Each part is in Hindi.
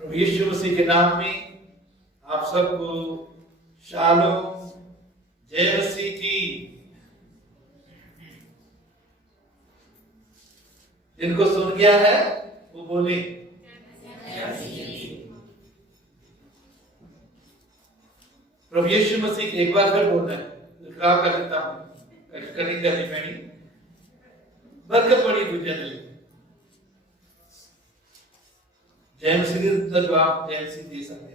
प्रभु यीशु मसीह के नाम में आप सबको शालोम, जय मसीह की। जिनको सुन गया है वो बोले प्रभु यीशु मसीह एक बार फिर बोलना है। खराब कर देता हूं, कटिंग करनी पैनी, बरकत पड़ी दूसरे ने। जय मसीह का जवाब जय मसीह दे सकते हैं।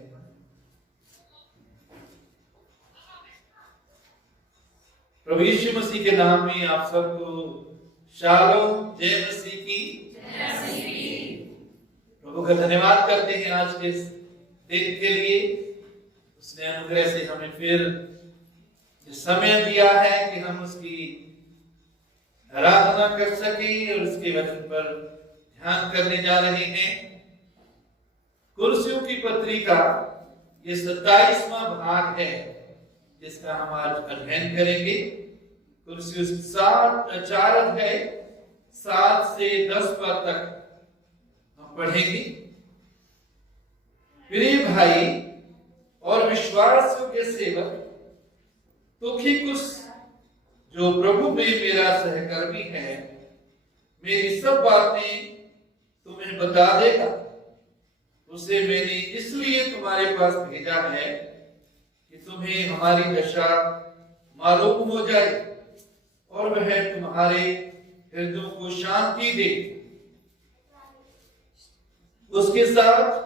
प्रभु यीशु मसीह के नाम में आप सबको शालोम, जय मसीह की। प्रभु का धन्यवाद करते हैं आज के दिन के लिए। उसने अनुग्रह से हमें फिर समय दिया है कि हम उसकी आराधना कर सके और उसके वचन पर ध्यान करने जा रहे हैं। कुर्सियों की पत्री का ये 27वां भाग है जिसका हम आज अध्ययन करेंगे। कुर्सियों 4 अध्याय 7 से 10 पद तक हम पढ़ेंगे। प्रिय भाई और विश्वास योग्य सेवक तुखिकुस, जो प्रभु में मेरा सहकर्मी है, मेरी सब बातें तुम्हें बता देगा। उसे मैंने इसलिए तुम्हारे पास भेजा है कि तुम्हें हमारी दशा मालूम हो जाए और वह तुम्हारे हृदयों को शांति दे। उसके साथ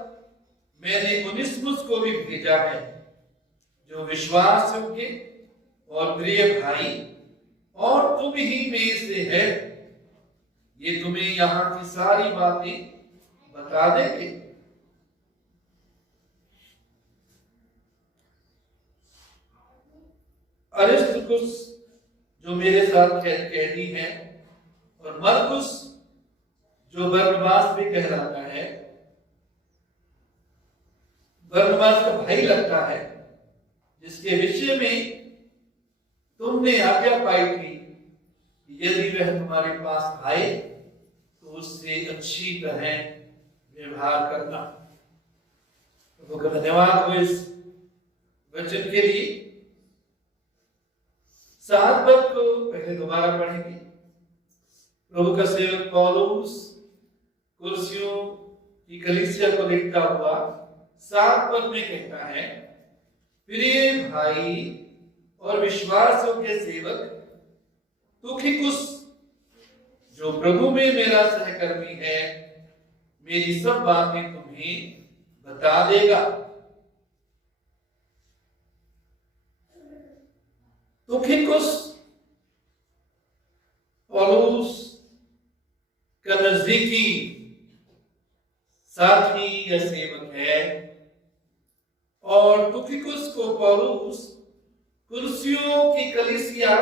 मैंने उनेसिमुस को भी भेजा है, जो विश्वास योग्य और प्रिय भाई और तुम ही में से है। ये तुम्हें यहाँ की सारी बातें बता देंगे। अरिस्तर्खुस, जो मेरे साथ कैदी है, और मरकुस, जो बरनबास भी कहलाता है, बरनबास का भाई लगता है, जिसके विषय में तुमने आज्ञा पाई थी कि यदि वह तुम्हारे पास आए तो उससे अच्छी तरह व्यवहार करना। प्रभु का धन्यवाद हो इस वचन के लिए। 7 पद को पहले दोबारा पढ़ेंगे। प्रभु का सेवक पौलुस कुर्सियों की कलीसिया को लिखता हुआ 7 पद में कहता है, प्रिय भाई और विश्वास योग्य सेवक तुखिकुस, जो प्रभु में मेरा सहकर्मी है, मेरी सब बातें तुम्हें बता देगा। तुखिकुस पौलुस का नजदीकी साथी या सेवक है, और तुखिकुस को पौलुस कुर्सियों की कलीसिया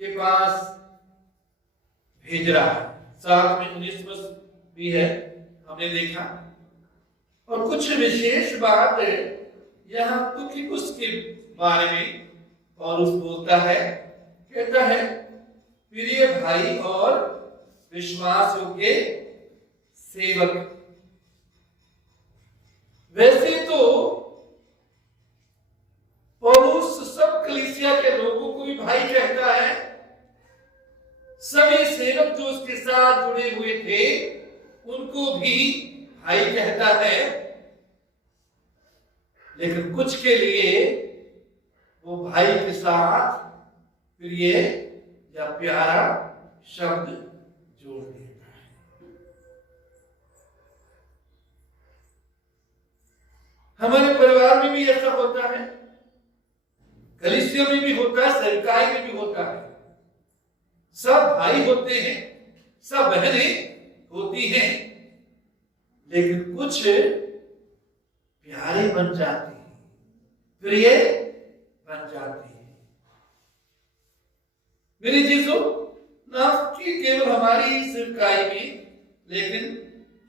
के पास भेज रहा है। साथ में उनेसिमुस भी है, हमने देखा। और कुछ विशेष बात यहाँ तुखिकुस के बारे में पौलुस बोलता है, कहता है, प्रिय भाई और विश्वास योग्य सेवक। वैसे तो पौलुस सब कलीसिया के लोगों को भी भाई कहता है, सभी सेवक जो उसके साथ जुड़े हुए थे उनको भी भाई कहता है, लेकिन कुछ के लिए वो भाई के साथ प्रिय या प्यारा शब्द जोड़ देता है। हमारे परिवार में भी ऐसा होता है, कलीसिया में भी होता है, सेवकाई में भी होता है। सब भाई होते हैं, सब बहनें होती हैं, लेकिन कुछ प्यारे बन जाते हैं, प्रिय बन जाते हैं। मेरे चीजों, ना कि केवल हमारी सेवकाई में, लेकिन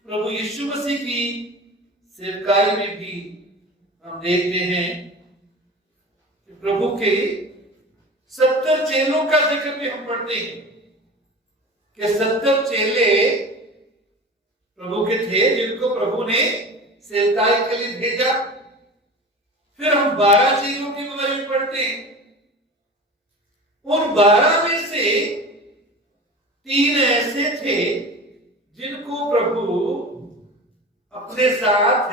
प्रभु यीशु मसीह की सेवकाई में भी हम देखते हैं कि प्रभु के 70 चेलों का जिक्र भी हम पढ़ते हैं कि 70 चेले प्रभु के थे जिनको प्रभु ने सेवकाई के लिए भेजा। फिर हम 12 चेलों के बारे में पढ़ते हैं। उन 12 में से 3 ऐसे थे जिनको प्रभु अपने साथ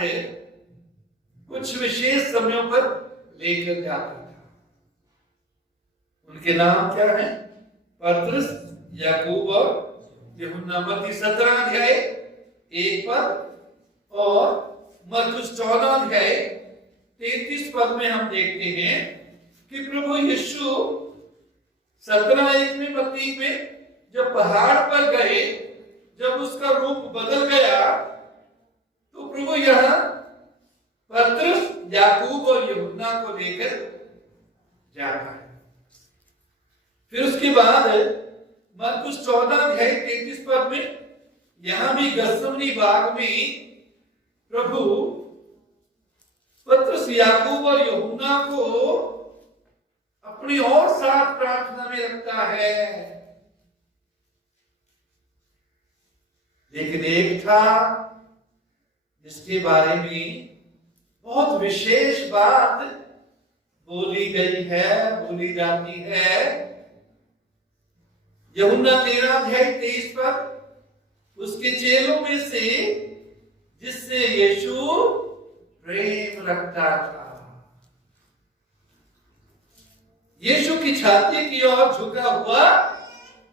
कुछ विशेष समयों पर लेकर जाता था। उनके नाम क्या है? पतरस, याकूब और यूहन्ना। मत्ती 17 अध्याय 1 पद और मरकुस 14 अध्याय 33 पद में हम देखते हैं कि प्रभु यीशु 17:1 में, मत्ती में जब पहाड़ पर गए, जब उसका रूप बदल गया, तो प्रभु यहां पतरस, याकूब और यूहन्ना को लेकर जाता है। फिर उसके बाद मरकुस 14 अध्याय 33 पद में यहां भी गसमनी बाग में प्रभु पतरस, याकूब और यूहन्ना को अपनी और साथ प्रार्थना में रखता है। लेकिन एक था जिसके बारे में बहुत विशेष बात बोली गई है, बोली जाती है। यूहन्ना 13 अध्याय 23 पर उसके चेलों में से जिससे यीशु प्रेम रखता था, यीशु की छाती की ओर झुका हुआ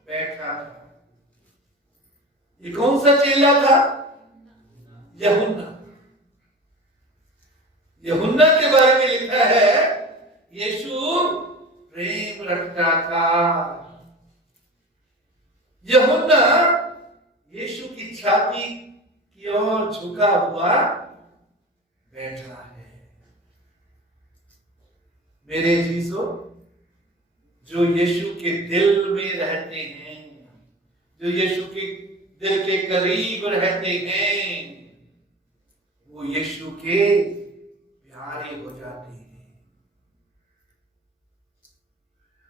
बैठा था। ये कौन सा चेला था? यूहन्ना। यूहन्ना के बारे में लिखा है यीशु प्रेम रखता था। यूहन्ना यीशु की छाती की ओर झुका हुआ बैठा है। मेरे जीसो, जो यीशु के दिल में रहते हैं, जो यीशु के दिल के करीब रहते हैं, वो यीशु के प्यारे हो जाते हैं।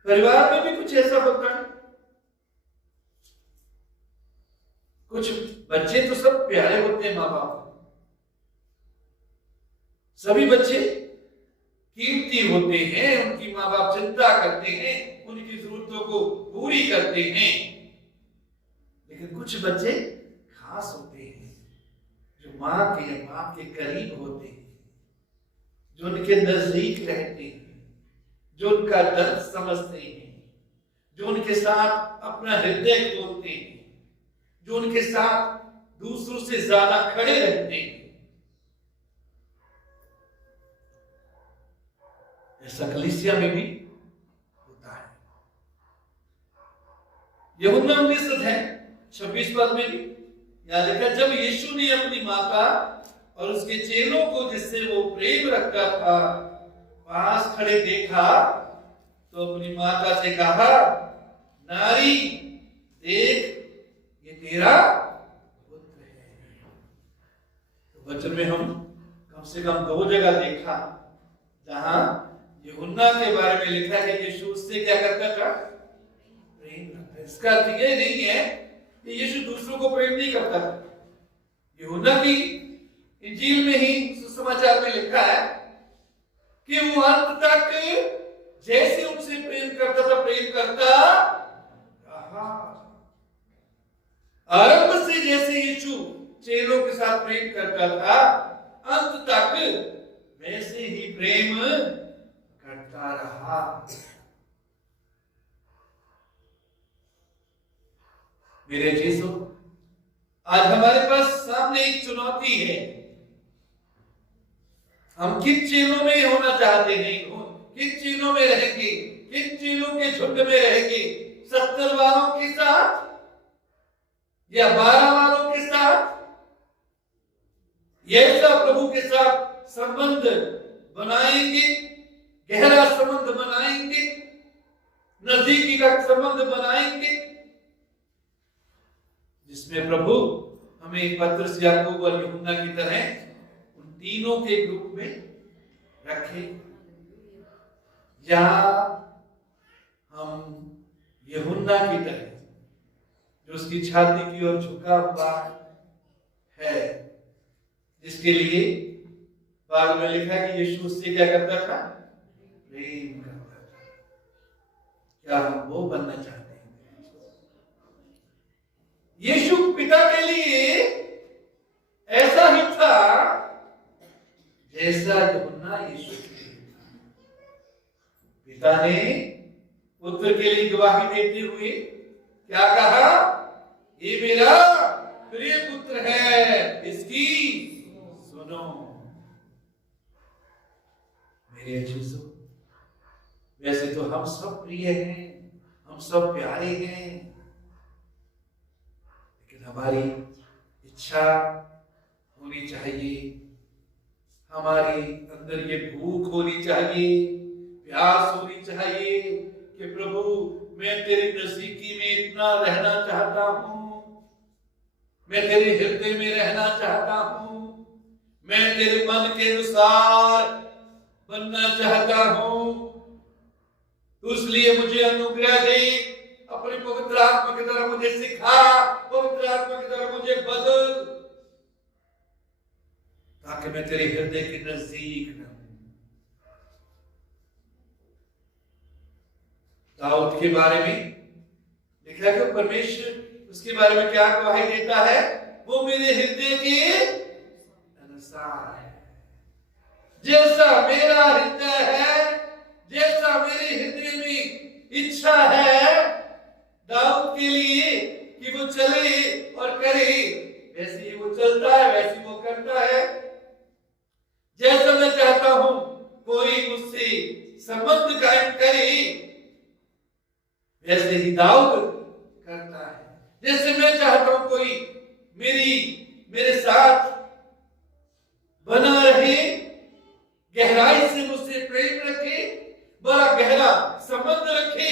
परिवार में भी कुछ ऐसा होता है। कुछ बच्चे तो सब प्यारे होते हैं माँ बाप, सभी बच्चे कीमती होते हैं, उनकी माँ बाप चिंता करते हैं, उनकी जरूरतों को पूरी करते हैं। लेकिन कुछ बच्चे खास होते हैं जो माँ के या बाप के करीब होते हैं, जो उनके नजदीक रहते हैं, जो उनका दर्द समझते हैं, जो उनके साथ अपना हृदय खोलते हैं, जो उनके साथ दूसरों से ज्यादा खड़े रहते हैं। ऐसा कलीसिया में भी होता है। यूहन्ना 19 अध्याय 26 पद में भी यहां लिखा, जब यीशु ने अपनी माता और उसके चेलों को जिससे वो प्रेम रखता था पास खड़े देखा, तो अपनी माता से कहा, नारी देख, ये तेरा पुत्र है। तो वचन में हम कम से कम 2 जगह देखा जहां यूहन्ना के बारे में लिखा है कि यीशु उससे क्या करता था? प्रेम करता था। इसका अर्थ ये नहीं है कि यीशु दूसरों को प्रेम नहीं करता था। यूहन्ना की इंजील में ही सुसमाचार में लिखा है कि वो अंत तक जैसे उनसे प्रेम करता था, प्रेम करता रहा। आरंभ से जैसे यीशु चेलों के साथ प्रेम करता था, अंत तक वैसे ही प्रेम करता रहा। मेरे चीजों, आज हमारे पास सामने एक चुनौती है। हम किन चेलों में होना चाहते हैं? किन चेलों में रहेंगे? किन चेलों के झुंड में रहेंगे? 70 वालों के साथ या 12 वालों के साथ? ऐसा प्रभु के साथ संबंध बनाएंगे, गहरा संबंध बनाएंगे, नजदीकी का संबंध बनाएंगे, जिसमें प्रभु हमें पतरस, याकूब और यूहन्ना की तरह उन तीनों के ग्रुप में रखे, या हम यूहन्ना की तरह जो उसकी छाती की ओर झुका हुआ है, जिसके लिए बाद में लिखा है कि यीशु उससे क्या करता था? प्रेम करता था। क्या हम वो बनना चाहते हैं? यीशु पिता के लिए ऐसा ही था जैसा यूहन्ना यीशु के लिए था। पिता ने पुत्र के लिए गवाही देते हुए क्या कहा? ये मेरा प्रिय पुत्र है, इसकी सुनो। मेरे अजीजों, वैसे तो हम सब प्रिय हैं, हम सब प्यारे हैं, लेकिन हमारी इच्छा होनी चाहिए, हमारे अंदर ये भूख होनी चाहिए, प्यास होनी चाहिए कि प्रभु मैं तेरी नजदीकी में इतना रहना चाहता हूं, मैं तेरे हृदय में रहना चाहता हूं, मैं तेरे मन के अनुसार बनना चाहता हूं, तो इसलिए मुझे अनुग्रह दे, अपने पवित्र आत्मा की तरह मुझे सिखा, पवित्र आत्मा की तरह मुझे बदल, ताकि मैं तेरे हृदय के नजदीक रहूं। दाऊद के बारे में लिखा है कि परमेश्वर उसके बारे में क्या गवाही देता है? वो मेरे हृदय के अनुसार है। जैसा मेरा हृदय है, जैसा मेरे हृदय में इच्छा है दाऊद के लिए कि वो चले और करे, वैसे ही वो चलता है, वैसे ही वो करता है। जैसा मैं चाहता हूं कोई मुझसे संबंध कायम करे, वैसे ही दाऊद करता है। जैसे मैं चाहता हूं कोई मेरे साथ बना रहे, गहराई से मुझसे प्रेम रखे, बड़ा गहरा संबंध रखे,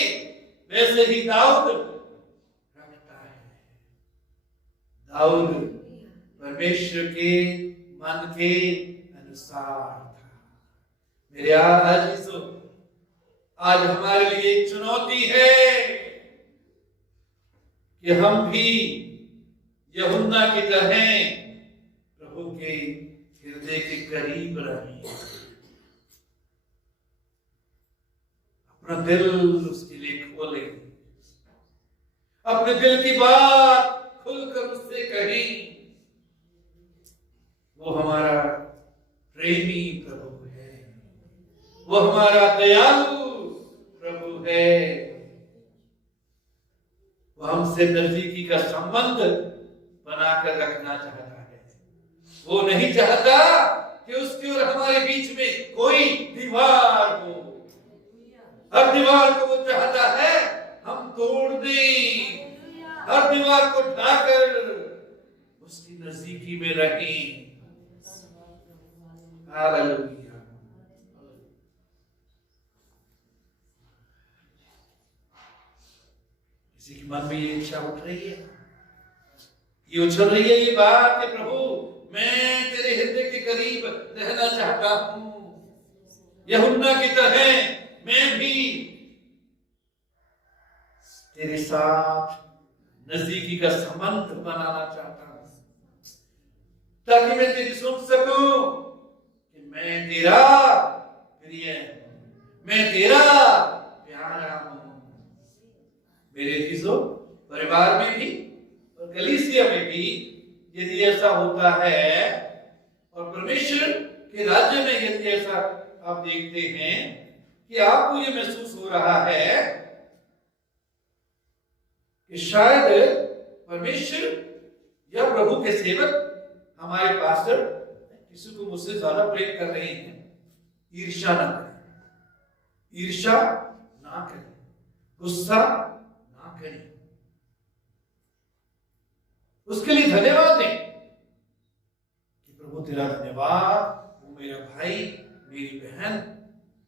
वैसे ही दाऊद रखता है। दाऊद परमेश्वर के मन के अनुसार था। मेरे अजीजों, आज हमारे लिए एक चुनौती है कि हम भी यूहन्ना की तरह प्रभु के हृदय के करीब रहें, अपना दिल उसके लिए खोलें, अपने दिल की बात खुलकर उससे कहें। वो हमारा प्रेमी प्रभु है, वो हमारा दयालु प्रभु है, वो हमसे नजदीकी का संबंध बनाकर रखना चाहता है। वो नहीं चाहता कि उसके और हमारे बीच में कोई दीवार हो। हर दीवार को वो चाहता है हम तोड़ दें, हर दीवार को ढाकर उसकी नजदीकी में रहें। हालेलुया। किसी के मन में ये इच्छा उठ रही है, ये उछल रही है ये बात कि प्रभु मैं तेरे हृदय के करीब रहना चाहता हूं, यूहन्ना की तरह मैं भी तेरे साथ नजदीकी का संबंध बनाना चाहता हूं, ताकि मैं तेरी सुन सकूं कि मैं तेरा प्रिय हूं, मैं तेरा प्यारा हूं। मेरे चीजों परिवार में भी और कलीसिया में भी यदि ऐसा होता है, और परमेश्वर के राज्य में यदि ऐसा आप देखते हैं कि आपको ये महसूस हो रहा है कि शायद परमेश्वर या प्रभु के सेवक, हमारे पास्टर किसी को मुझसे ज्यादा प्रेम कर रहे हैं, ईर्ष्या ना करें, ईर्ष्या ना करें, गुस्सा ना करें, उसके लिए धन्यवाद दें कि प्रभु तेरा धन्यवाद, वो मेरा भाई मेरी बहन,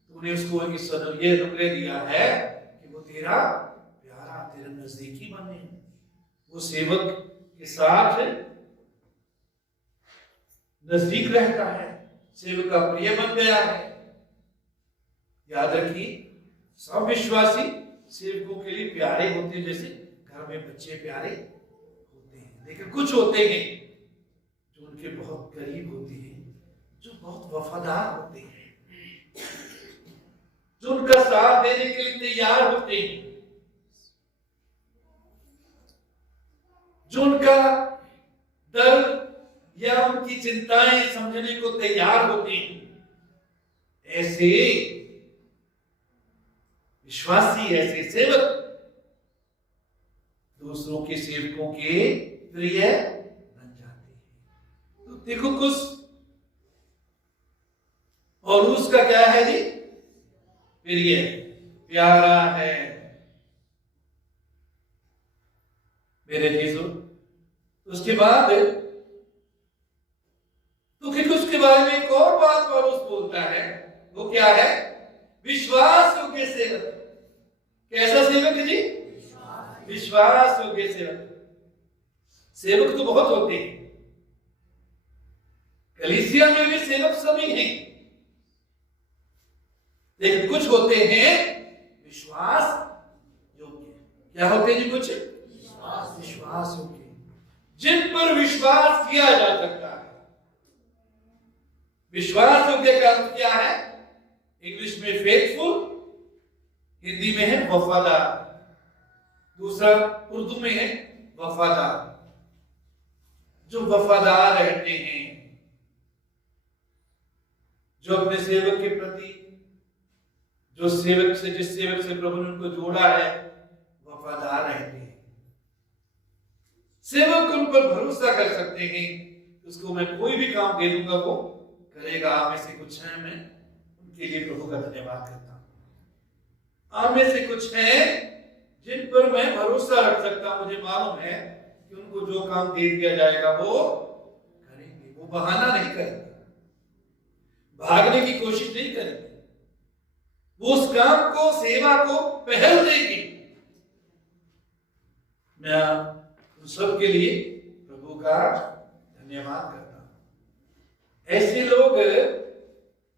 तूने उसको ये अनुग्रह दिया है कि वो तेरा प्यारा, तेरा नजदीकी बने, वो सेवक के साथ नजदीक रहता है, सेवक का प्रिय बन गया है। याद रखिए, सब विश्वासी सेवकों के लिए प्यारे होते हैं, जैसे घर में बच्चे प्यारे होते हैं, लेकिन कुछ होते हैं जो जो उनके बहुत करीब होते हैं, जो बहुत वफादार होते हैं, जो उनका साथ देने के लिए तैयार होते हैं, जो उनका दर्द या उनकी चिंताएं समझने को तैयार होते हैं, ऐसे विश्वासी, ऐसे सेवक दूसरों के सेवकों के प्रिय बन जाते हैं। तो देखो कुछ और उसका क्या है जी? प्रिय, प्यारा है। मेरे चीजों, उसके बाद तो फिर उसके बारे में एक और बात पौलुस बोलता है, वो क्या है? विश्वास योग्य सेवक। कैसा सेवक है जी? विश्वास योग्य सेवक। सेवक तो बहुत होते हैं, कलीसिया में भी सेवक सभी हैं, लेकिन कुछ होते हैं विश्वास योग्य। क्या होते हैं जी? कुछ विश्वास योग्य, जिन पर विश्वास किया जा सकता है। विश्वास योग्य का अर्थ क्या है? इंग्लिश में फेथफुल, हिंदी में है वफादार, दूसरा उर्दू में है वफादार। जो वफादार रहते हैं, जो अपने सेवक के प्रति, जो सेवक से, जिस सेवक से प्रभु ने उनको जोड़ा है, वफादार रहते हैं। सेवक उन पर भरोसा कर सकते हैं, उसको मैं कोई भी काम दे दूंगा वो करेगा। आप में से कुछ हैं, मैं उनके लिए प्रभु का धन्यवाद करता हूं। आप में से कुछ हैं जिन पर मैं भरोसा रख सकता हूं, मुझे मालूम है कि उनको जो काम दे दिया जाएगा वो करेंगे, वो बहाना नहीं करेंगे, भागने की कोशिश नहीं करेंगे, वो उस काम को, सेवा को पहल देंगे। मैं उन सब के लिए प्रभु का धन्यवाद करता हूं। ऐसे लोग,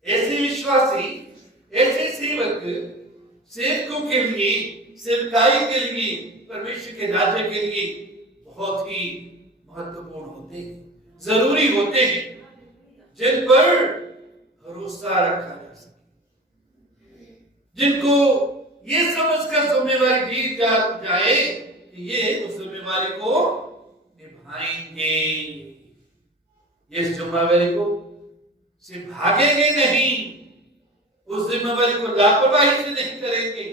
ऐसे विश्वासी, ऐसे सेवक सेवकों के लिए, सेवकाई के लिए, परमेश्वर के राज्य के लिए बहुत ही महत्वपूर्ण होते हैं, जरूरी होते हैं, जिन पर भरोसा रखा जा सके, जिनको ये समझकर जिम्मेवारी दी जाए कि ये उस जिम्मेवारी को निभाएंगे, ये इस जिम्मेवारी को से भागेंगे नहीं, उस जिम्मेवारी को लापरवाही से नहीं करेंगे,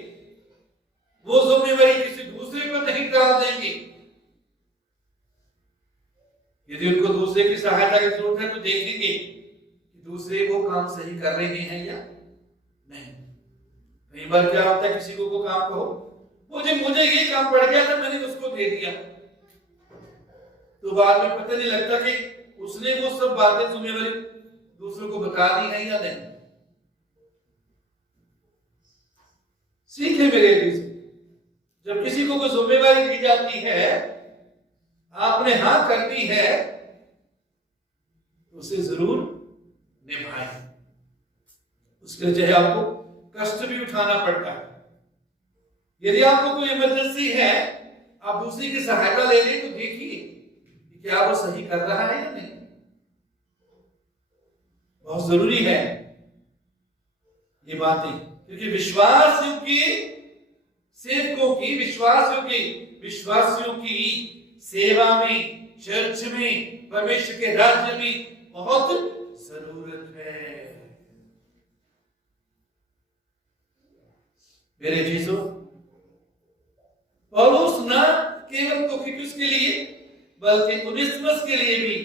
वो जिम्मेवारी किसी दूसरे पर नहीं डाल देंगे। यदि उनको दूसरे की सहायता की जरूरत है तो देखेंगे कि दूसरे वो काम सही कर रहे हैं या नहीं। कई बार क्या होता है, किसी को वो काम कहो, मुझे ये काम पड़ गया था, मैंने उसको दे दिया, तो बाद में पता नहीं लगता कि उसने वो सब बातें जिम्मेवारी दूसरों को बता दी है या नहीं। सीखे मेरे लिए, जब किसी को कोई जिम्मेवारी दी जाती है, आपने हाँ कर दी है, तो उसे जरूर निभाएं। उसके लिए चाहे आपको कष्ट भी उठाना पड़ता है। यदि आपको कोई इमरजेंसी है, आप दूसरे की सहायता ले लें, तो देखिए कि क्या वो सही कर रहा है या नहीं। बहुत जरूरी है ये बातें, क्योंकि विश्वास योग्य सेवकों की, विश्वासियों की सेवा में, चर्च में, परमेश्वर के राज्य में बहुत जरूरत है। मेरे चीजों, पौलुस न केवल तुखिकुस के लिए बल्कि उनेसिमुस के लिए भी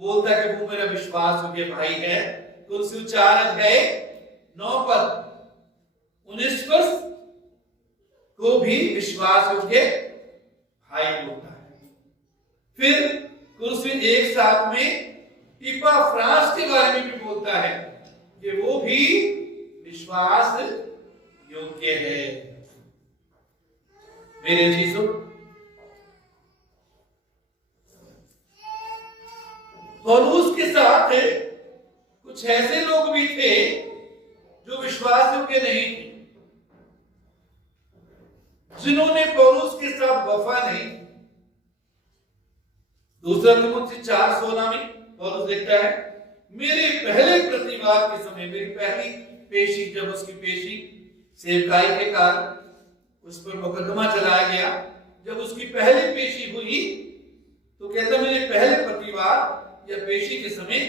बोलता है कि वो मेरा विश्वास योग्य भाई है। कुलसी 4 अध्याय 9 पद, उनेसिमुस को भी विश्वास योग्य भाई बोलता है। फिर कुलसी 1:7 में इपाफ्रास के बारे में भी बोलता है कि वो भी विश्वास योग्य है। मेरे चीजों, पौलुस के साथ कुछ ऐसे लोग भी थे जो विश्वास योग्य नहीं थे, जिन्होंने पौलुस के साथ वफा नहीं। 2 तिमुथी 4:16 में पौलुस लिखता है, मेरे पहले प्रतिवाद के समय, मेरी पहली पेशी, जब उसकी पेशी सेवकाई के कारण उस पर मुकदमा चलाया गया, जब उसकी पहली पेशी हुई तो कहता मेरे पहले प्रतिवाद या पेशी के समय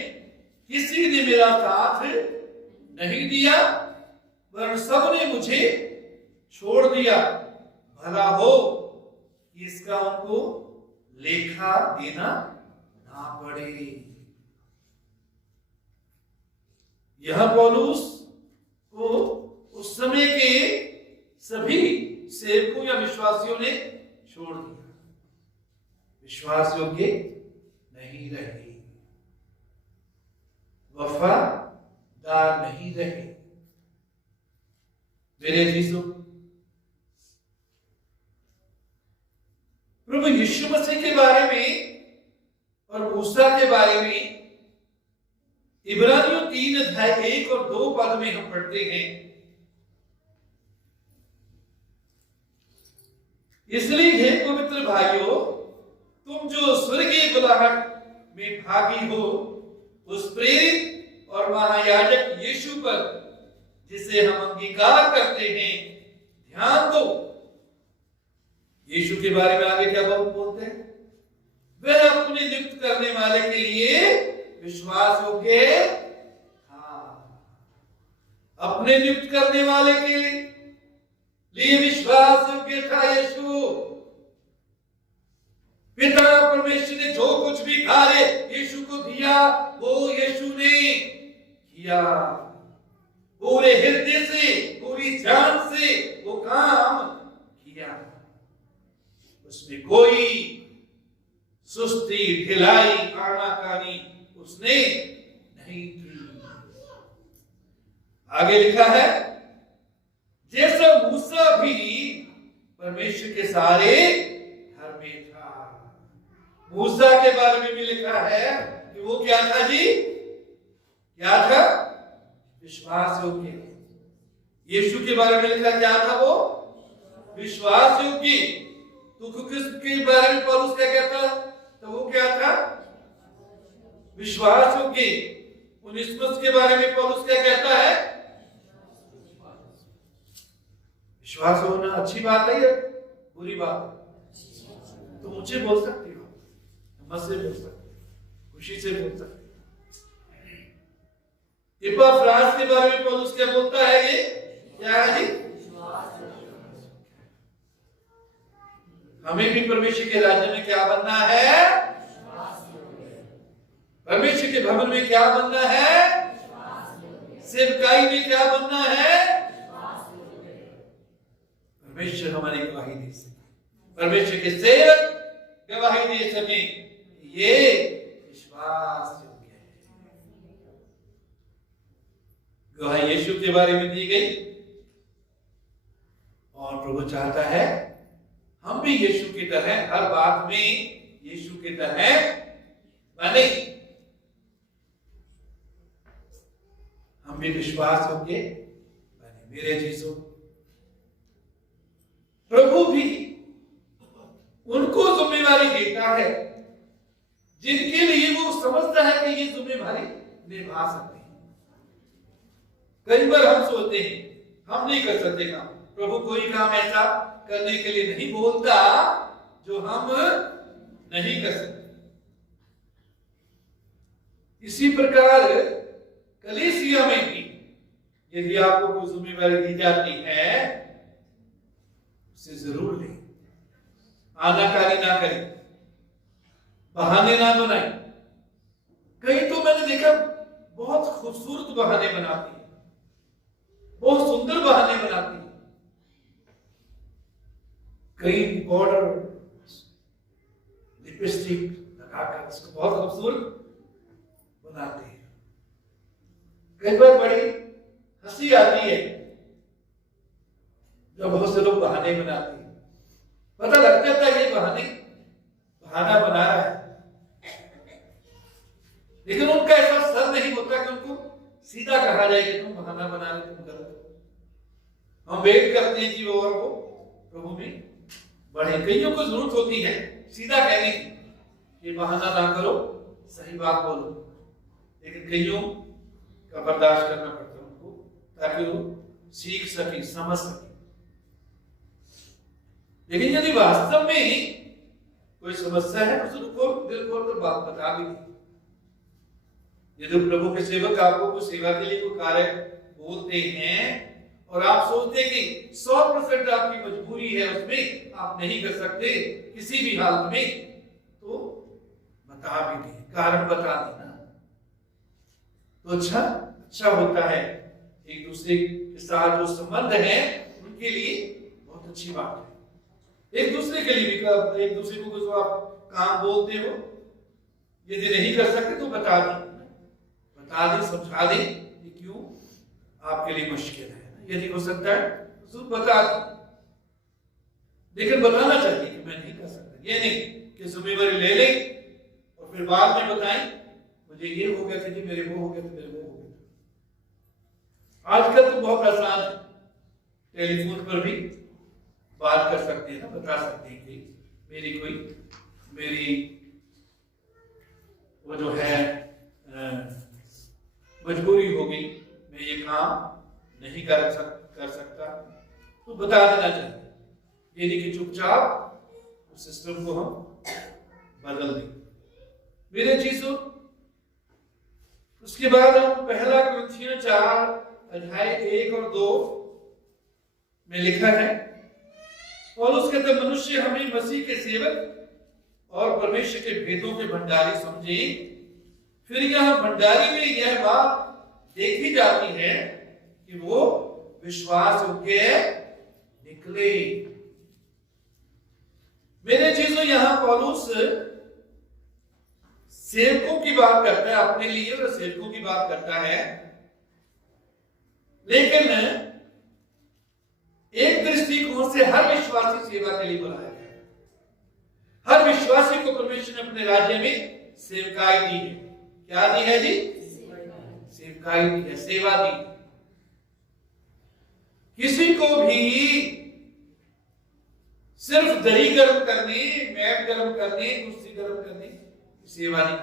किसी ने मेरा साथ नहीं दिया, वरन सबने मुझे छोड़ दिया। भला हो कि इसका उनको लेखा देना ना पड़े। यह पौलुस को उस समय के सभी सेवकों या विश्वासियों ने छोड़ दिया, विश्वास योग्य नहीं रहे, वफादार नहीं रहे। मेरे अजीजों, प्रभु यीशु मसीह के बारे में और मूसा के बारे में इब्रानियों 3 अध्याय 1 और 2 पद में हम पढ़ते हैं, इसलिए हे पवित्र भाइयों, तुम जो स्वर्गीय बुलाहट में भागी हो, उस प्रेरित और महायाजक यीशु पर जिसे हम अंगीकार करते हैं ध्यान दो। यीशु के बारे में आगे क्या बोलते हैं? वह अपने नियुक्त करने वाले के लिए विश्वास योग्य था। अपने नियुक्त करने वाले के लिए विश्वास योग्य था यीशु। पिता परमेश्वर ने जो कुछ भी कार्य यीशु को दिया वो यीशु ने किया, पूरे हृदय से, पूरी जान से वो काम किया। उसमें कोई सुस्ती, ढिलाई, आनाकानी उसने नहीं की। आगे लिखा है, जैसा मूसा भी परमेश्वर के सारे घर में था। मूसा के बारे में भी लिखा है कि वो क्या था जी? क्या था? विश्वास योग्य। यीशु के बारे में लिखा क्या था? वो विश्वास योग्य। तो किसके बारे में पौलुस क्या कहता? तो वो क्या था? विश्वास योग्य। उनेसिमुस के बारे में पौलुस क्या कहता है? विश्वास होना अच्छी बात है या बुरी बात? तो मुझे बोल सकती हो, से बोल सकते, खुशी से बोल सकते। इपफ्रास के बारे में पौलुस क्या बोलता है? ये क्या है जी? हमें भी परमेश्वर के राज्य में क्या बनना है? परमेश्वर के भवन में क्या बनना है? सेवकाई में क्या बनना है? परमेश्वर हमारी गवाही दे सके, परमेश्वर के सेवक गवाही दे सके, ये विश्वास योग्य है। गवाही यीशु के बारे में दी गई और प्रभु चाहता है हम भी यीशु की तरह हर बात में यीशु की तरह बने, हम भी विश्वास योग्य बने। मेरे अजीजों, प्रभु भी उनको जिम्मेवारी देता है जिनके लिए वो समझता है कि ये जिम्मेवारी निभा सकते हैं। कई बार हम सोचते हैं हम नहीं कर सकते काम, प्रभु कोई काम ऐसा करने के लिए नहीं बोलता जो हम नहीं कर सकते। इसी प्रकार कलीसिया में भी यदि आपको कोई जिम्मेवारी दी जाती है उसे जरूर लें, आनाकानी ना करें, बहाने ना बनाएं। कई तो मैंने देखा बहुत खूबसूरत बहाने बनाती है, बहुत सुंदर बहाने बनाती है। कई पाउडर, लिपस्टिक लगाकर उसको बहुत खूबसूरत बनाते हैं। कई बार बड़ी हंसी आती है जब बहुत से लोग बहाने बनाते हैं, पता लग जाता है ये बहाना बना रहा है, लेकिन उनका ऐसा सर नहीं होता कि उनको सीधा कहा जाए कि तुम बहाना बना रहे, तुम गलत। हम वेट करते हैं कि वो और वो प्रभु में बढ़े। कईयों को जरूरत होती है सीधा कहने की, ये बहाना ना करो, सही बात बोलो, लेकिन कईयों का बर्दाश्त करना पड़ता है उनको, ताकि वो सीख सके, समझ सके। लेकिन यदि वास्तव में कोई समस्या है तो उसको दिल खोल कर बात बता भी दी। यदि प्रभु के सेवक आपको कोई सेवा के लिए कोई कार्य बोलते हैं और आप सोचते कि 100% आपकी मजबूरी है, उसमें आप नहीं कर सकते किसी भी हालत में, तो बता भी दें, कारण बता देना तो अच्छा होता है। एक दूसरे के साथ जो संबंध है उनके लिए बहुत अच्छी बात है। एक दूसरे के लिए भी, एक दूसरे को कुछ आप काम बोलते हो, यदि नहीं कर सकते तो बता दें, समझा दें कि क्यों आपके लिए मुश्किल है। यदि हो सकता है तो बता दें, लेकिन बताना चाहिए कि मैं नहीं कर सकता। ये नहीं कि जिम्मेवारी ले लें और फिर बाद में बताएं मुझे ये हो गया था जी, मेरे वो हो गया था, मेरे वो हो गया था। आजकल तो बहुत आसान है, टेलीफोन पर भी बात कर सकते हैं ना, बता सकते हैं कि मेरी वो जो है मजबूरी होगी, मैं ये काम नहीं कर सकता, तो बता देना चाहिए। ये नहीं कि चुपचाप उस सिस्टम को हम बदल दें। मेरे चीजों, उसके बाद हम पहला कुरिन्थियों 4:1 और 2 में लिखा है, और उसके अंदर मनुष्य हमें मसीह के सेवक और परमेश्वर के भेदों के भंडारी समझे। फिर यह भंडारी में यह बात देखी जाती है कि वो विश्वास योग्य निकले। मेरे चीजों, यहां पौलुस सेवकों की बात करता है, अपने लिए और सेवकों की बात करता है, लेकिन एक दृष्टिकोण से हर विश्वासी सेवा के लिए बुलाया गया। हर विश्वासी को परमेश्वर ने अपने राज्य में सेवकाई दी है। क्या दी है जी? सेवकाई दी है, सेवा दी। किसी को भी सिर्फ दही गर्म करने, मैट गर्म करने, कुर्सी गर्म करने सेवा नहीं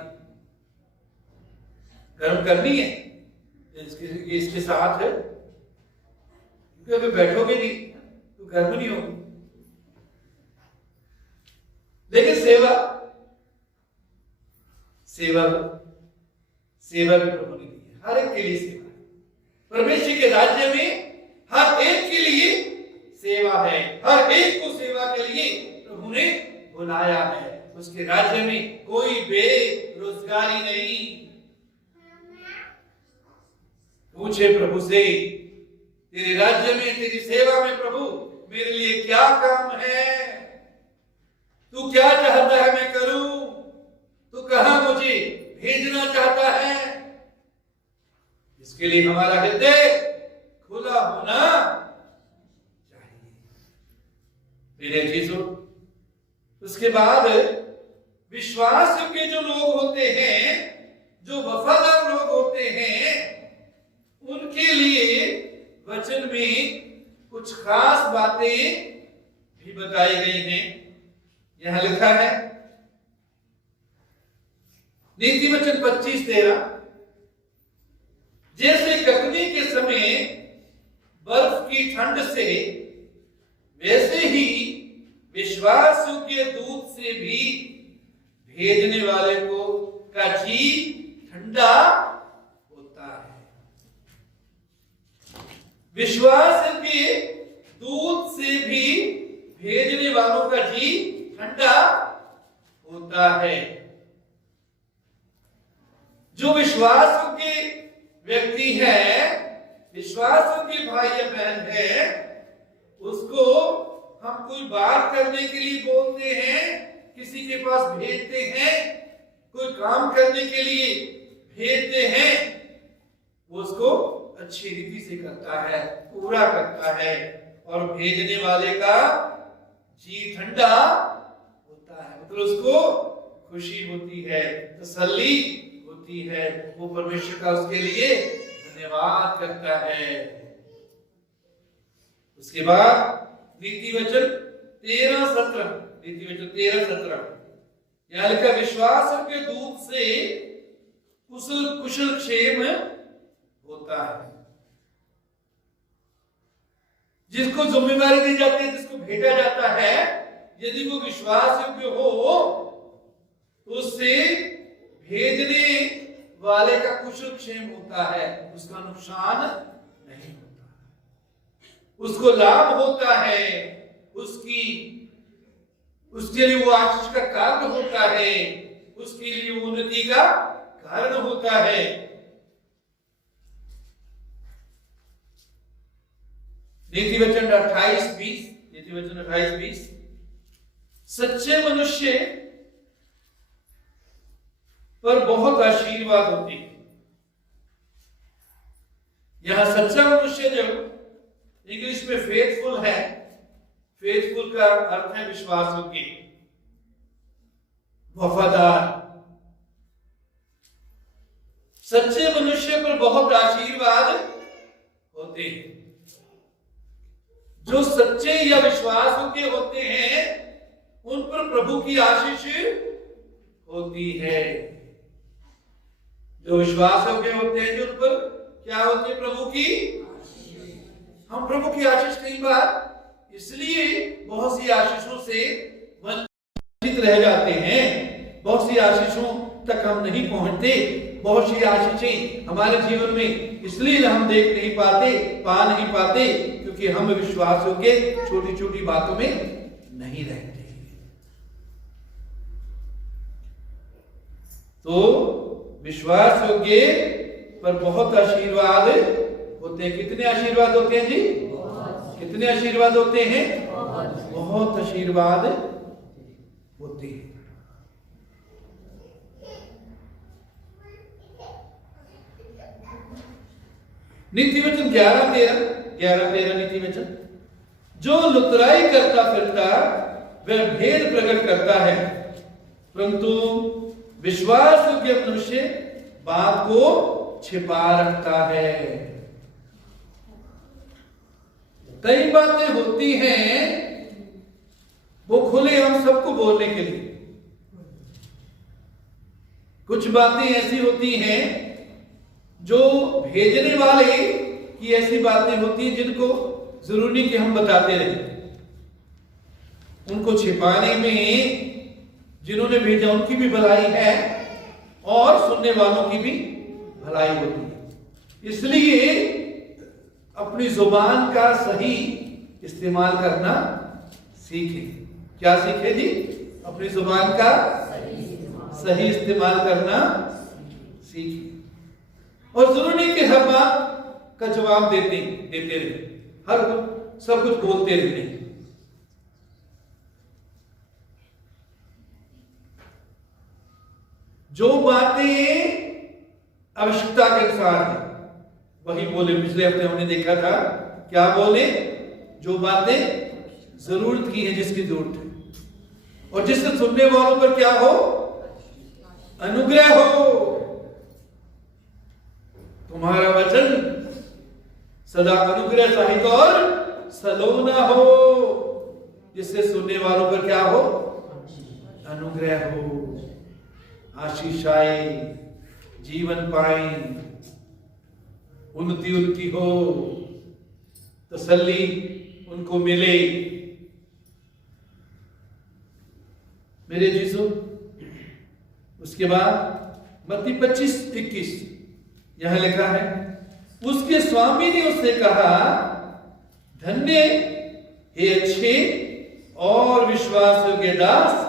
गर्म करनी है, इसके साथ है, क्योंकि अगर बैठोगे नहीं तो गर्म नहीं होगी। लेकिन सेवा भी प्रभु ने दी है, हर एक के लिए सेवा है। परमेश्वर के राज्य में हर एक के लिए सेवा है, हर एक को सेवा के लिए प्रभु ने बुलाया है। उसके राज्य में कोई बेरोजगारी नहीं। पूछे प्रभु से, तेरे राज्य में, तेरी सेवा में प्रभु मेरे लिए क्या काम है, तू क्या चाहता है मैं करूं, तू कहां मुझे भेजना चाहता है। इसके लिए हमारा हृदय खुला होना चाहिए। मेरे चीजों, उसके बाद विश्वास के जो लोग होते हैं, जो वफादार लोग होते हैं, उनके लिए वचन में कुछ खास बातें भी बताई गई हैं। यहां लिखा है नीति वचन 25:13, जैसे कटनी के समय बर्फ की ठंड से, वैसे ही विश्वास के दूत से भी भेजने वाले को का जी ठंडा होता है। विश्वास के दूत से भी भेजने वालों का जी ठंडा होता है। जो विश्वास के व्यक्ति है, विश्वास के भाई या बहन है, उसको हम कोई बात करने के लिए बोलते हैं, किसी के पास भेजते हैं, कोई काम करने के लिए भेजते हैं, वो उसको अच्छी रीति से करता है, पूरा करता है, और भेजने वाले का जी ठंडा होता है। मतलब उसको खुशी होती है, तसल्ली होती है, वो परमेश्वर का उसके लिए धन्यवाद करता है। उसके बाद नीति वचन 13:17, यहाँ लिखा विश्वास के दूत से कुशल क्षेम होता है। जिसको जिम्मेदारी दी जाती है, जिसको भेजा जाता है, यदि वो विश्वास योग्य हो तो उससे भेजने वाले का कुशल क्षेम होता है, उसका नुकसान नहीं होता, उसको लाभ होता है, उसके लिए वो आशीष का कारण होता है, उसके लिए उन्नति का कारण होता है। नीति वचन 28:20 सच्चे मनुष्य पर बहुत आशीर्वाद होते हैं। यहां सच्चा मनुष्य जब इंग्लिश में फेथफुल है, फेथफुल का अर्थ है विश्वास योग्य, वफादार। सच्चे मनुष्य पर बहुत आशीर्वाद होते हैं। जो सच्चे या विश्वास योग्य होते हैं उन पर प्रभु की आशीष होती है। जो विश्वास योग्य होते हैं, जो उन पर क्या होती है? प्रभु की। हम प्रभु की आशीष कई बार इसलिए बहुत सी आशीषों से वंचित रह जाते हैं, बहुत सी आशीषों तक हम नहीं पहुंचते, बहुत सी आशीषें हमारे जीवन में इसलिए हम देख नहीं पाते, पा नहीं पाते, क्योंकि हम विश्वास योग्य छोटी छोटी बातों में नहीं रहते। तो विश्वास योग्य पर बहुत आशीर्वाद होते हैं। कितने आशीर्वाद होते हैं जी? कितने आशीर्वाद होते हैं? बहुत आशीर्वाद होते हैं। नीति वचन 11:13 नीति वचन, जो लुतराई करता फिरता वह भेद प्रकट करता है, परंतु विश्वास योग्य मनुष्य बात को छिपा रखता है। कई बातें होती हैं वो खुले हम सबको बोलने के लिए, कुछ बातें ऐसी होती हैं जो भेजने वाले की ऐसी बातें होती हैं जिनको जरूरी कि हम बताते रहे। उनको छिपाने में जिन्होंने भेजा उनकी भी भलाई है और सुनने वालों की भी भलाई होती है। इसलिए अपनी जुबान का सही इस्तेमाल करना सीखें। क्या सीखे जी? अपनी जुबान का सही इस्तेमाल करना सीखें। और जरूरी नहीं कि हर बात का जवाब देते रहे, हर सब कुछ बोलते रहते। जो बातें आवश्यकता के अनुसार है वही बोले। पिछले हफ्ते हमने देखा था, क्या बोले? जो बातें जरूरत की है, जिसकी जरूरत है, और जिससे सुनने वालों पर क्या हो? अनुग्रह हो। तुम्हारा वचन सदा अनुग्रह सहित और सलोना हो, जिससे सुनने वालों पर क्या हो? अनुग्रह हो, आशीष आए, जीवन पाए, उन्नति उनकी हो, तसल्ली उनको मिले। मेरे यीशु। उसके बाद मत्ती 25:21 यहां लिखा है, उसके स्वामी ने उससे कहा, धन्य हे अच्छे और विश्वास योग्य दास,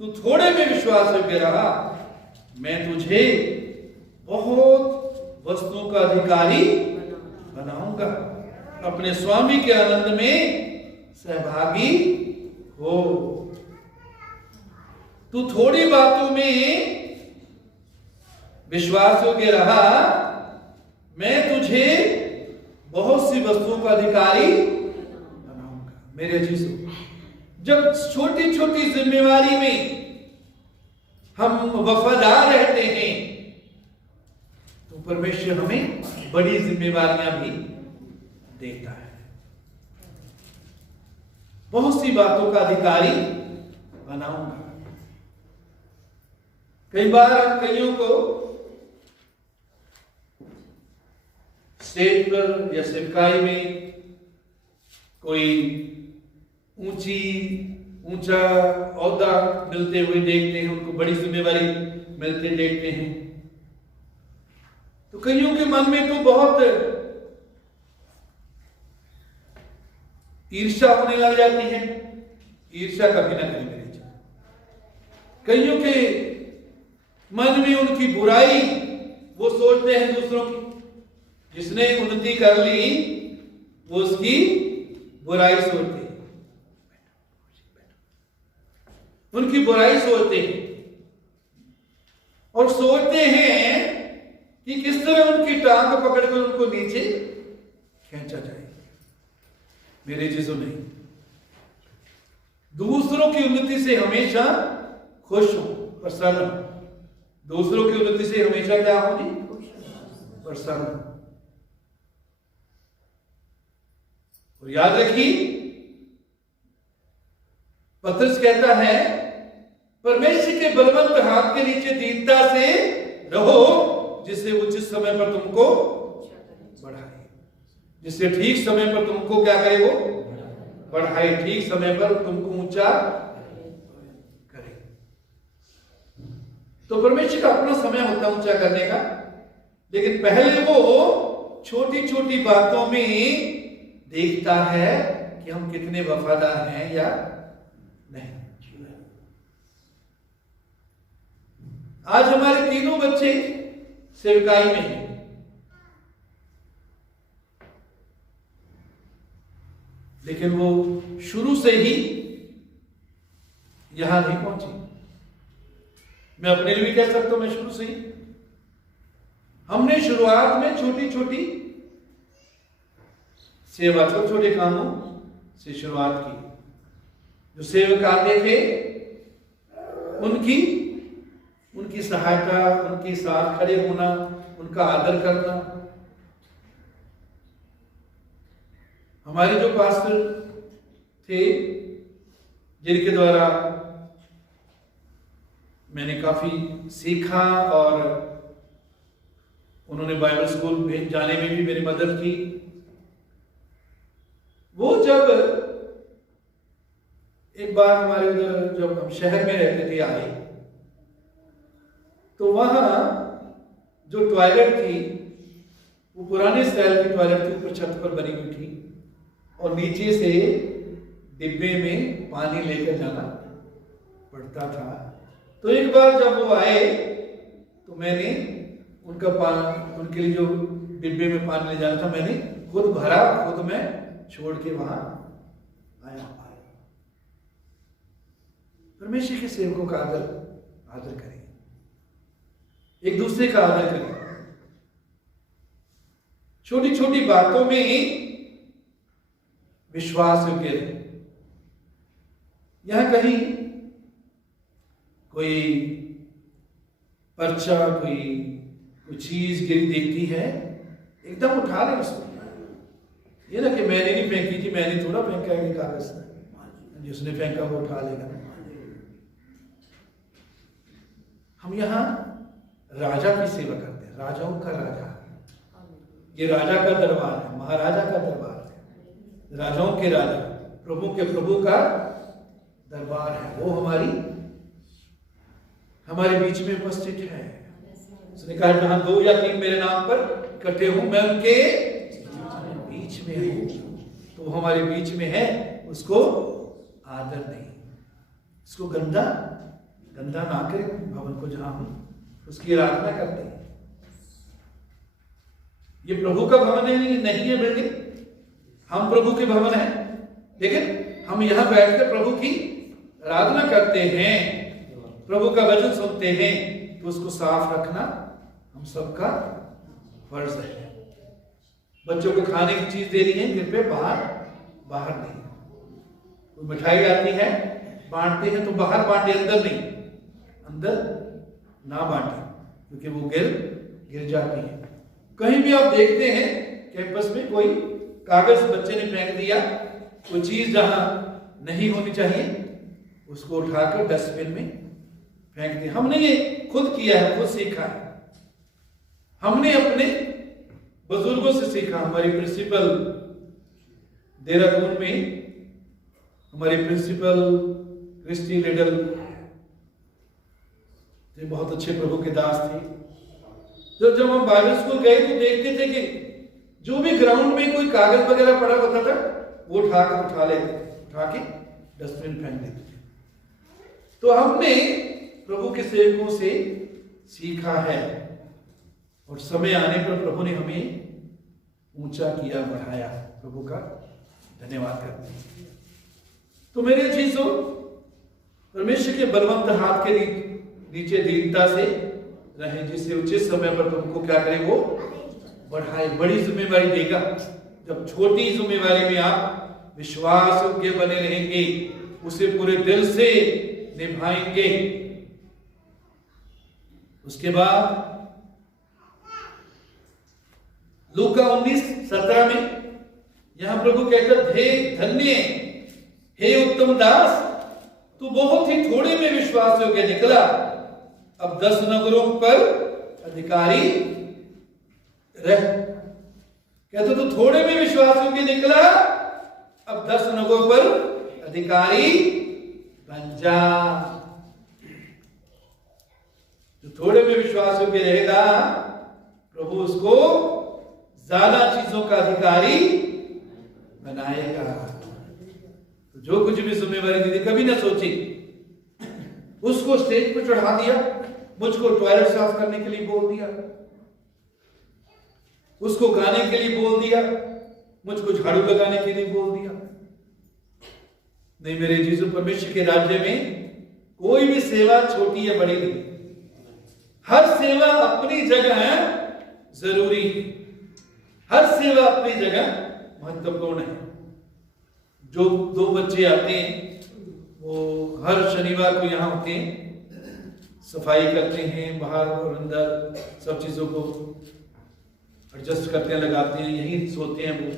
तू थोड़े में विश्वास योग्य रहा, मैं तुझे बहुत वस्तुओं का अधिकारी बनाऊंगा। अपने स्वामी के आनंद में सहभागी हो। तू थोड़ी बातों में विश्वास योग्य रहा, मैं तुझे बहुत सी वस्तुओं का अधिकारी बनाऊंगा। मेरे अजीजों, जब छोटी छोटी जिम्मेवारी में हम वफादार रहते हैं तो परमेश्वर हमें बड़ी जिम्मेवारियां भी देता है। बहुत सी बातों का अधिकारी बनाऊंगा। कई बार हम कईयों को स्टेज पर या सेवकाई में कोई ऊंचा औहदा मिलते हुए देखते हैं, उनको बड़ी जिम्मेवारी मिलते देखते हैं, तो कईयों के मन में तो बहुत ईर्ष्या होने लग जाती है। ईर्ष्या कभी ना करें मेरे जी। कईयों के मन में उनकी बुराई, वो सोचते हैं दूसरों की, जिसने उन्नति कर ली वो उसकी बुराई सोचते हैं, उनकी बुराई सोचते हैं और सोचते हैं कि किस तरह उनकी टांग पकड़कर उनको नीचे खींचा जाए। मेरे जीसू नहीं, दूसरों की उन्नति से हमेशा खुश हो, प्रसन्न हो। दूसरों की उन्नति से हमेशा क्या होगी? प्रसन्न हो। और याद रखिए, पतरस कहता है परमेश्वर के बलवंत हाथ के नीचे दीनता से रहो, जिससे उचित समय पर तुमको बढ़ाए, जिससे ठीक समय पर तुमको क्या करे? वो बढ़ाए, ठीक समय पर तुमको ऊंचा करे। तो परमेश्वर का अपना समय होता है ऊंचा करने का, लेकिन पहले वो छोटी छोटी बातों में देखता है कि हम कितने वफादार हैं या नहीं। आज हमारे तीनों बच्चे सेवकाई में हैं, लेकिन वो शुरू से ही यहां नहीं पहुंचे। मैं अपने लिए भी कह सकता हूं, मैं शुरू से ही, हमने शुरुआत में छोटी छोटी सेवा, छोटे छोटे कामों से शुरुआत की। जो सेवक आते थे उनकी सहायता, उनके साथ खड़े होना, उनका आदर करना। हमारे जो पास्टर थे जिनके द्वारा मैंने काफी सीखा और उन्होंने बाइबल स्कूल में जाने में भी मेरी मदद की, वो जब एक बार हमारे उधर जब हम शहर में रहते थे आए, तो वहां जो टॉयलेट थी वो पुराने स्टाइल की टॉयलेट थी, ऊपर छत पर बनी हुई थी और नीचे से डिब्बे में पानी लेकर जाना पड़ता था। तो एक बार जब वो आए तो मैंने उनके लिए जो डिब्बे में पानी ले जाना था मैंने खुद भरा, खुद मैं छोड़ के वहां आया। परमेश्वर के सेवकों का आदर करें, एक दूसरे का आदर करें, छोटी छोटी बातों में ही विश्वास योग्य रहे। यहां कहीं कोई पर्चा, कोई चीज गिरी देखती है, एकदम उठा ले उसको। ये ना कि मैंने नहीं फेंकी जी, मैंने थोड़ा फेंका है कागज, जिसने फेंका वो उठा लेगा। हम यहाँ राजा की सेवा करते हैं, राजाओं का राजा। ये राजा का दरबार है, महाराजा का दरबार है, राजाओं के राजा, प्रभु के प्रभु का दरबार है। वो हमारे बीच में उपस्थित है। उसने कहा जहां 2 या 3 मेरे नाम पर इकट्ठे हूं, मैं उनके बीच में हूं। तो वो हमारे बीच में है, उसको आदर नहीं, उसको गंदा ना करें भवन को जहां हम उसकी आराधना करते हैं। ये प्रभु का भवन नहीं है बिल्डिंग, हम प्रभु के भवन हैं, लेकिन हम यहां बैठकर प्रभु की आराधना करते हैं, प्रभु का वचन सुनते हैं। तो उसको साफ रखना हम सबका फर्ज है। बच्चों को खाने की चीज दे रही है, घर पे बाहर नहीं। कोई मिठाई आती है, बांटते हैं तो बाहर बांटे, अंदर नहीं, अंदर ना बांटे, क्योंकि वो गिर जाती है। कहीं भी आप देखते हैं कैंपस में कोई कागज बच्चे ने फेंक दिया, कोई चीज जहां नहीं होनी चाहिए, उसको उठाकर डस्टबिन में फेंक दिया। हमने ये खुद किया है, खुद सीखा है। हमने अपने बुजुर्गों से सीखा। हमारी प्रिंसिपल देहरादून में, हमारी प्रिंसिपल क्रिस्टी लिडल ये बहुत अच्छे प्रभु के दास थे। तो जब हम बाइबल स्कूल गए तो देखते थे कि जो भी ग्राउंड में कोई कागज वगैरह पड़ा होता था वो उठा लेते, उठा के डस्टबिन फेंक देते थे। तो हमने प्रभु के सेवकों से सीखा है और समय आने पर प्रभु ने हमें ऊंचा किया, बढ़ाया। प्रभु का धन्यवाद करते हैं। तो मेरे चीजों, परमेश्वर के बलवंत हाथ के नीचे दीनता से रहे, जिससे उचित समय पर तुमको क्या करे, वो बढ़ाए, बड़ी जिम्मेवारी देगा। जब छोटी जिम्मेवारी में आप विश्वास योग्य बने रहेंगे, उसे पूरे दिल से निभाएंगे, उसके बाद लूका 19:17 में यहां प्रभु कहता, हे धन्य, हे उत्तम दास, तू बहुत ही थोड़े में विश्वास योग्य निकला, अब 10 नगरों पर अधिकारी रह। कहते तो थोड़े में विश्वास योग्य निकला, अब 10 नगरों पर अधिकारी बन जा। जो थोड़े में विश्वास योग्य रहेगा, प्रभु उसको ज्यादा चीजों का अधिकारी बनाएगा। तो जो कुछ भी जिम्मेवारी दी थी, कभी ना सोची उसको स्टेज पर चढ़ा दिया, मुझको टॉयलेट साफ करने के लिए बोल दिया, उसको गाने के लिए बोल दिया, मुझको झाड़ू लगाने के लिए बोल दिया। नहीं मेरे जीसु, परमेश्वर के राज्य में कोई भी सेवा छोटी या बड़ी नहीं, हर सेवा अपनी जगह जरूरी है, हर सेवा अपनी जगह महत्वपूर्ण है। जो 2 बच्चे आते हैं वो हर शनिवार को यहाँ होते हैं, सफाई करते हैं, बाहर और अंदर सब चीजों को एडजस्ट करते हैं, लगाते हैं, यहीं सोते हैं वो।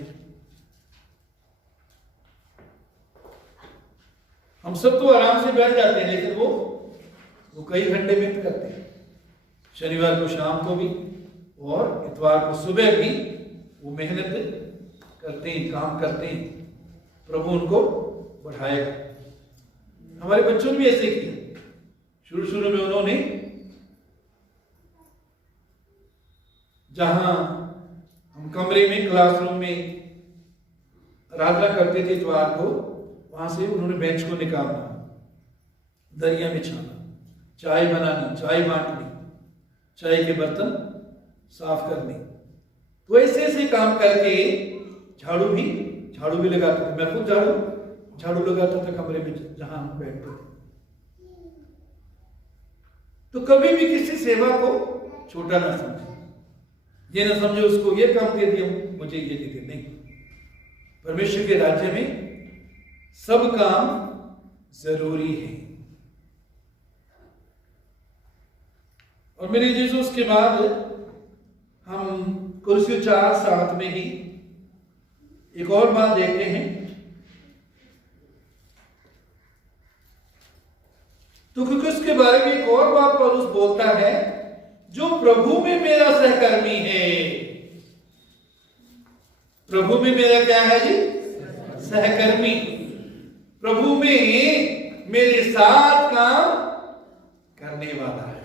हम सब तो आराम से बैठ जाते हैं, लेकिन वो कई घंटे मेहनत करते हैं, शनिवार को शाम को भी और इतवार को सुबह भी वो मेहनत करते हैं, काम करते हैं। प्रभु उनको बढ़ाएगा। हमारे बच्चों ने भी ऐसे किया। शुरू में उन्होंने जहां हम कमरे में, क्लासरूम में आराधना करते थे इतवार को, वहां से उन्होंने बेंच को निकालना, दरिया बिछाना, चाय बनानी, चाय बांटनी, चाय के बर्तन साफ करने। तो ऐसे काम करके झाड़ू भी लगाते थे। मैं खुद झाड़ू लगाता था कमरे में जहां हम बैठते थे। तो कभी भी किसी सेवा को छोटा ना समझे, ये ना समझे उसको ये काम दे दिया, मुझे ये दे दिया। नहीं, परमेश्वर के राज्य में सब काम जरूरी है। और मेरे जीसू, उसके बाद हम कुरिन्थियों 4:7 में ही एक और बात देखते हैं। तो क्योंकि उसके बारे में एक और बात पौलुस बोलता है, जो प्रभु में मेरा सहकर्मी है। प्रभु में मेरा क्या है जी? सहकर्मी। प्रभु में मेरे साथ काम करने वाला है।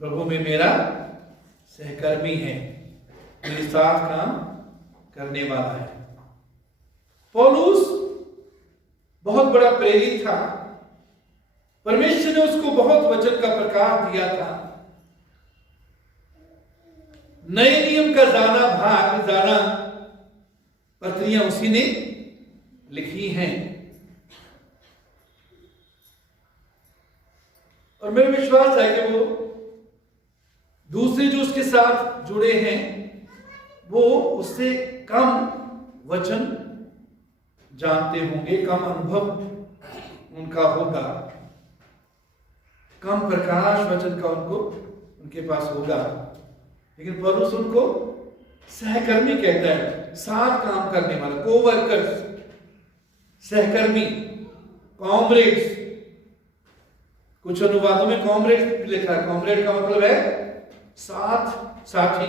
प्रभु में मेरा सहकर्मी है, मेरे साथ काम करने वाला है। पौलुस बहुत बड़ा प्रेरित था। परमेश्वर ने उसको बहुत वचन का प्रकाश दिया था। नए नियम का जाना पत्रियां उसी ने लिखी हैं। और मेरा विश्वास है कि वो दूसरे जो उसके साथ जुड़े हैं वो उससे कम वचन जानते होंगे, कम अनुभव उनका होगा, कम प्रकाश वचन का उनके पास होगा। लेकिन पौलुस उनको सहकर्मी कहता है, साथ काम करने वाला, कोवर्कर्स, सहकर्मी, कॉमरेड्स। कुछ अनुवादों में कॉमरेड लिखा है। कॉमरेड का मतलब है साथ, साथी,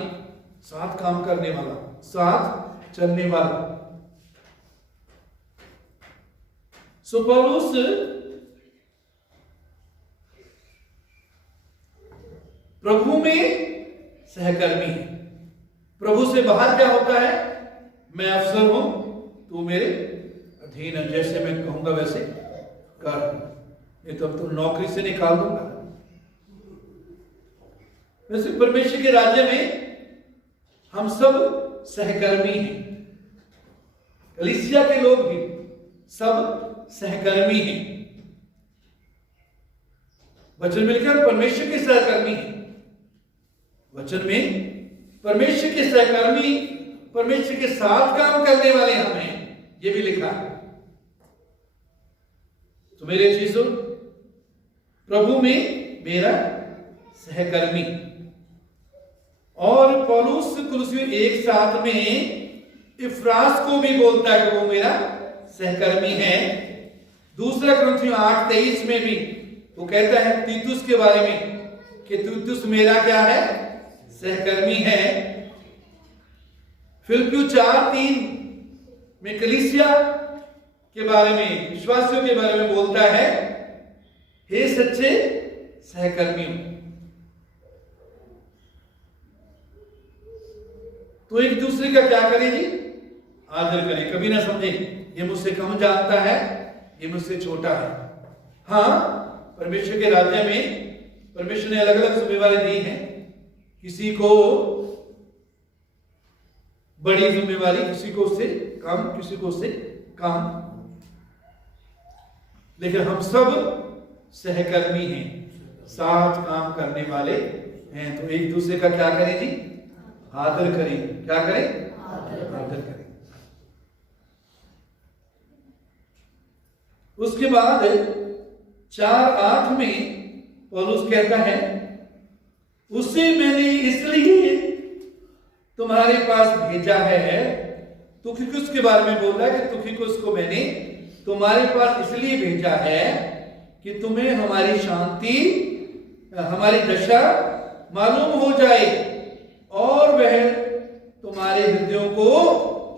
साथ काम करने वाला, साथ चलने वाला। सो पौलुस प्रभु में सहकर्मी है। प्रभु से बाहर क्या होता है? मैं अफसर हूं, तू मेरे अधीन है, जैसे मैं कहूंगा वैसे कर, नहीं तो अब तो नौकरी से निकाल दूंगा। वैसे परमेश्वर के राज्य में हम सब सहकर्मी हैं। कलीसिया के लोग भी सब सहकर्मी हैं। वचन में लिखा है परमेश्वर के सहकर्मी हैं। वचन में परमेश्वर के सहकर्मी, परमेश्वर के साथ काम करने वाले हम हैं, ये भी लिखा है। तो मेरे चीजों, प्रभु में मेरा सहकर्मी। और पौलुस कुलुसियों 1:7 में इफ्रास को भी बोलता है कि वो मेरा सहकर्मी है। दूसरा कुरिन्थियों 8:23 में भी वो कहता है तीतुस के बारे में कि तीतुस मेरा क्या है? सहकर्मी है। फिलिप्पियों 4:3 में कलीसिया के बारे में, विश्वासियों के बारे में बोलता है, हे सच्चे सहकर्मियों। तो एक दूसरे का क्या करें जी? आदर करें। कभी ना समझे ये मुझसे कम जानता है, ये मुझसे छोटा है। हाँ, परमेश्वर के राज्य में परमेश्वर ने अलग अलग जिम्मेवारी दी हैं। किसी को बड़ी जिम्मेवारी, किसी को उससे कम, किसी को उससे कम, लेकिन हम सब सहकर्मी हैं, साथ काम करने वाले हैं। तो एक दूसरे का क्या करें जी? आदर करें। क्या करें? आदर करें। उसके बाद 4:8 में पौलुस कहता है, उसे मैंने इसलिए तुम्हारे पास भेजा है। तुखिकुस के बारे में बोल रहा है कि तुखिकुस को मैंने तुम्हारे पास इसलिए भेजा है कि तुम्हें हमारी शांति, हमारी दशा मालूम हो जाए और वह तुम्हारे हृदयों को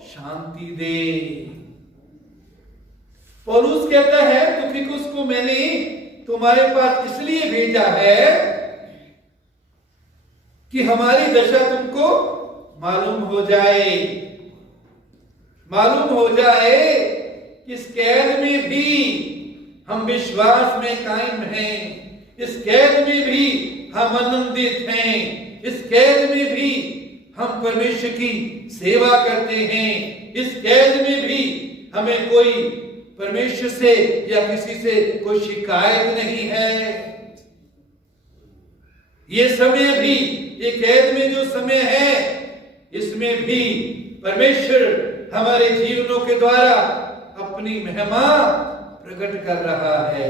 शांति दे। पौलुस कहता है तुखिकुस को मैंने तुम्हारे पास इसलिए भेजा है कि हमारी दशा तुमको मालूम हो जाए। मालूम हो जाए कि इस कैद में भी हम विश्वास में कायम हैं, इस कैद में भी हम आनंदित हैं, इस कैद में भी हम परमेश्वर की सेवा करते हैं, इस कैद में भी हमें कोई परमेश्वर से या किसी से कोई शिकायत नहीं है। ये समय भी, ये कैद में जो समय है, इसमें भी परमेश्वर हमारे जीवनों के द्वारा अपनी महिमा प्रकट कर रहा है।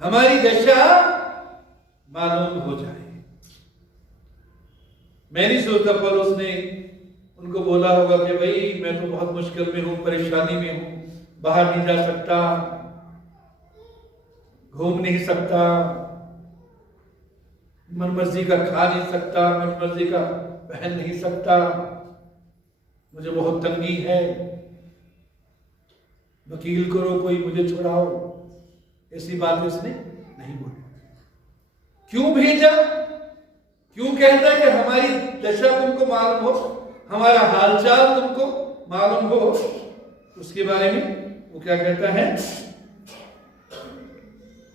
हमारी दशा मालूम हो जाए। मैं नहीं सोचता पौलुस ने उनको बोला होगा कि भाई मैं तो बहुत मुश्किल में हूं, परेशानी में हूं, बाहर नहीं जा सकता, घूम नहीं सकता, मनमर्जी का खा नहीं सकता, मनमर्जी का पहन नहीं सकता, मुझे बहुत तंगी है, वकील करो कोई, मुझे छुड़ाओ। ऐसी बात उसने नहीं बोली। क्यों भेजा? क्यों कहता है कि हमारी दशा तुमको मालूम हो, हमारा हालचाल तुमको मालूम हो? उसके बारे में वो क्या कहता है?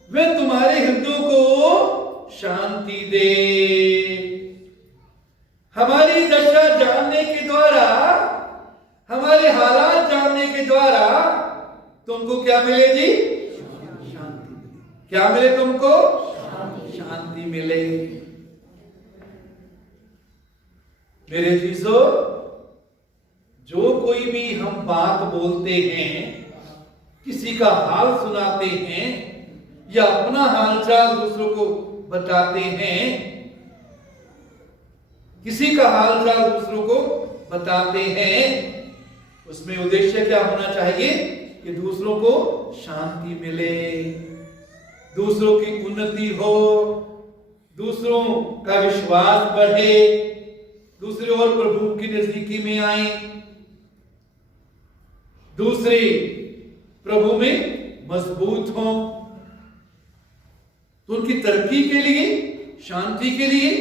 वे तुम्हारे हृदयों को शांति दे। हमारी दशा जानने के द्वारा, हमारे हालात जानने के द्वारा तुमको क्या मिले जी? शांति मिले। क्या मिले तुमको? शांति मिले। मेरे चीजों, जो कोई भी हम बात बोलते हैं, किसी का हाल सुनाते हैं या अपना हालचाल दूसरों को बताते हैं, किसी का हालचाल दूसरों को बताते हैं, उसमें उद्देश्य क्या होना चाहिए कि दूसरों को शांति मिले, दूसरों की उन्नति हो, दूसरों का विश्वास बढ़े, दूसरे और प्रभु की नजदीकी में आए, दूसरे प्रभु में मजबूत हों। तो उनकी तरक्की के लिए, शांति के लिए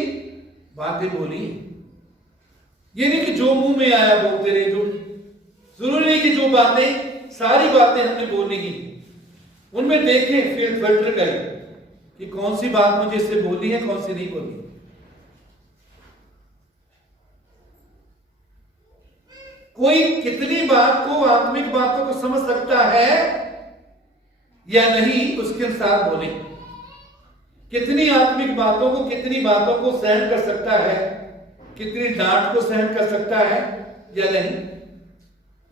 बातें बोली। ये नहीं कि जो मुंह में आया बोलते रहे, जो जरूरी नहीं कि जो बातें, सारी बातें हमने बोलनी की, उनमें देखें, फिल्टर करें कि कौन सी बात मुझे इससे बोली है, कौन सी नहीं बोली। कोई कितनी बात को, आत्मिक बातों को समझ सकता है या नहीं, उसके अनुसार बोले। कितनी आत्मिक बातों को, कितनी बातों को सहन कर सकता है, कितनी डांट को सहन कर सकता है या नहीं,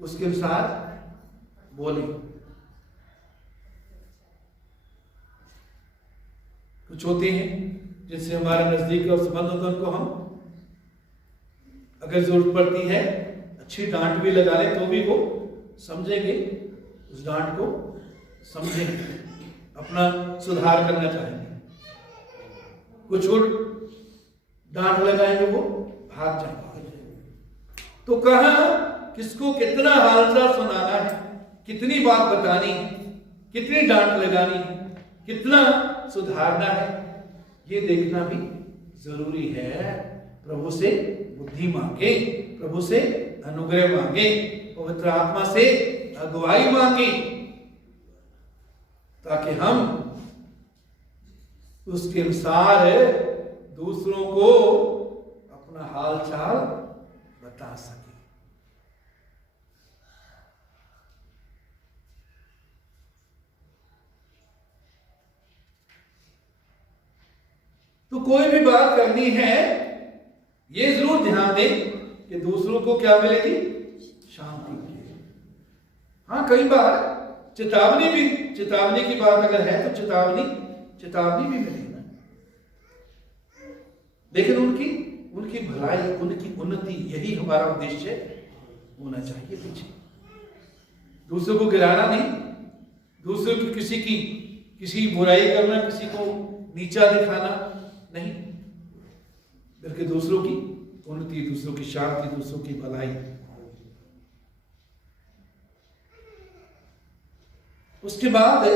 उसके अनुसार बोले। कुछ होते हैं जिनसे हमारा नजदीक और संबंध होता है, उनको हम अगर जरूरत पड़ती है अच्छी डांट भी लगा ले तो भी वो समझेंगे, उस डांट को समझेंगे, अपना सुधार करना चाहेंगे। कुछ और डांट लगाएंगे वो भाग जाएंगे। तो कहा किसको कितना हालचाल सुनाना है, कितनी बात बतानी है, कितनी डांट लगानी है, कितना सुधारना है, ये देखना भी जरूरी है। प्रभु से बुद्धि मांगे, प्रभु से अनुग्रह मांगे, पवित्र आत्मा से अगुवाई मांगे, ताकि हम उसके अनुसार दूसरों को अपना हाल चाल बता सके। तो कोई भी बात करनी है, ये जरूर ध्यान दें कि दूसरों को क्या मिलेगी, शांति मिलेगी। हाँ, कई बार चेतावनी की बात अगर है तो चेतावनी भी मिलेगी, लेकिन उनकी भलाई, उनकी उन्नति, यही हमारा उद्देश्य होना चाहिए। पीछे दूसरों को गिराना नहीं, दूसरों की किसी बुराई करना, किसी को नीचा दिखाना नहीं, बल्कि दूसरों की उन्नति, दूसरों की शांति, दूसरों की भलाई। उसके बाद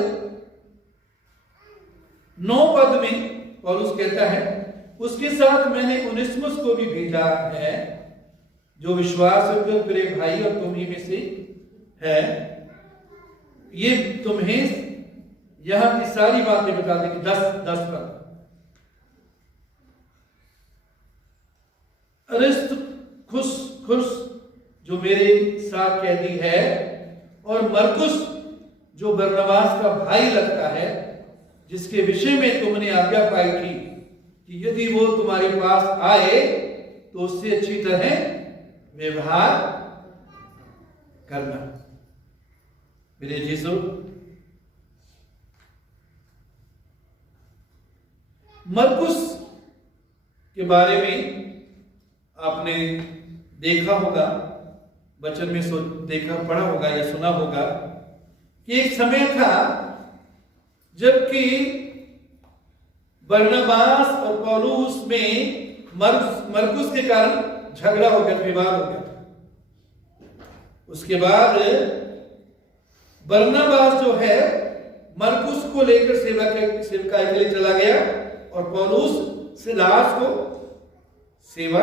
9 पद में पौलुस कहता है, उसके साथ मैंने उनेसिमुस को भी भेजा है, जो विश्वास योग्य प्रिय भाई और तुम ही में से है। ये तुम्हें यहां की सारी बातें बता देंगे। 10 पद। अरिस्तर्खुस जो मेरे साथ कैदी है, और मरकुस जो बरनबास का भाई लगता है, जिसके विषय में तुमने आज्ञा पाई थी कि यदि वो तुम्हारे पास आए तो उससे अच्छी तरह व्यवहार करना। मेरे जीसु, मरकुस के बारे में आपने देखा होगा, वचन में देखा, पढ़ा होगा या सुना होगा कि एक समय था जबकि बरनबास और पौलुस में मरकुस के कारण झगड़ा हो गया, विवाद हो गया था। उसके बाद बरनबास जो है मरकुस को लेकर सेवकाई के लिए चला गया, और पौलुस सिलास को सेवा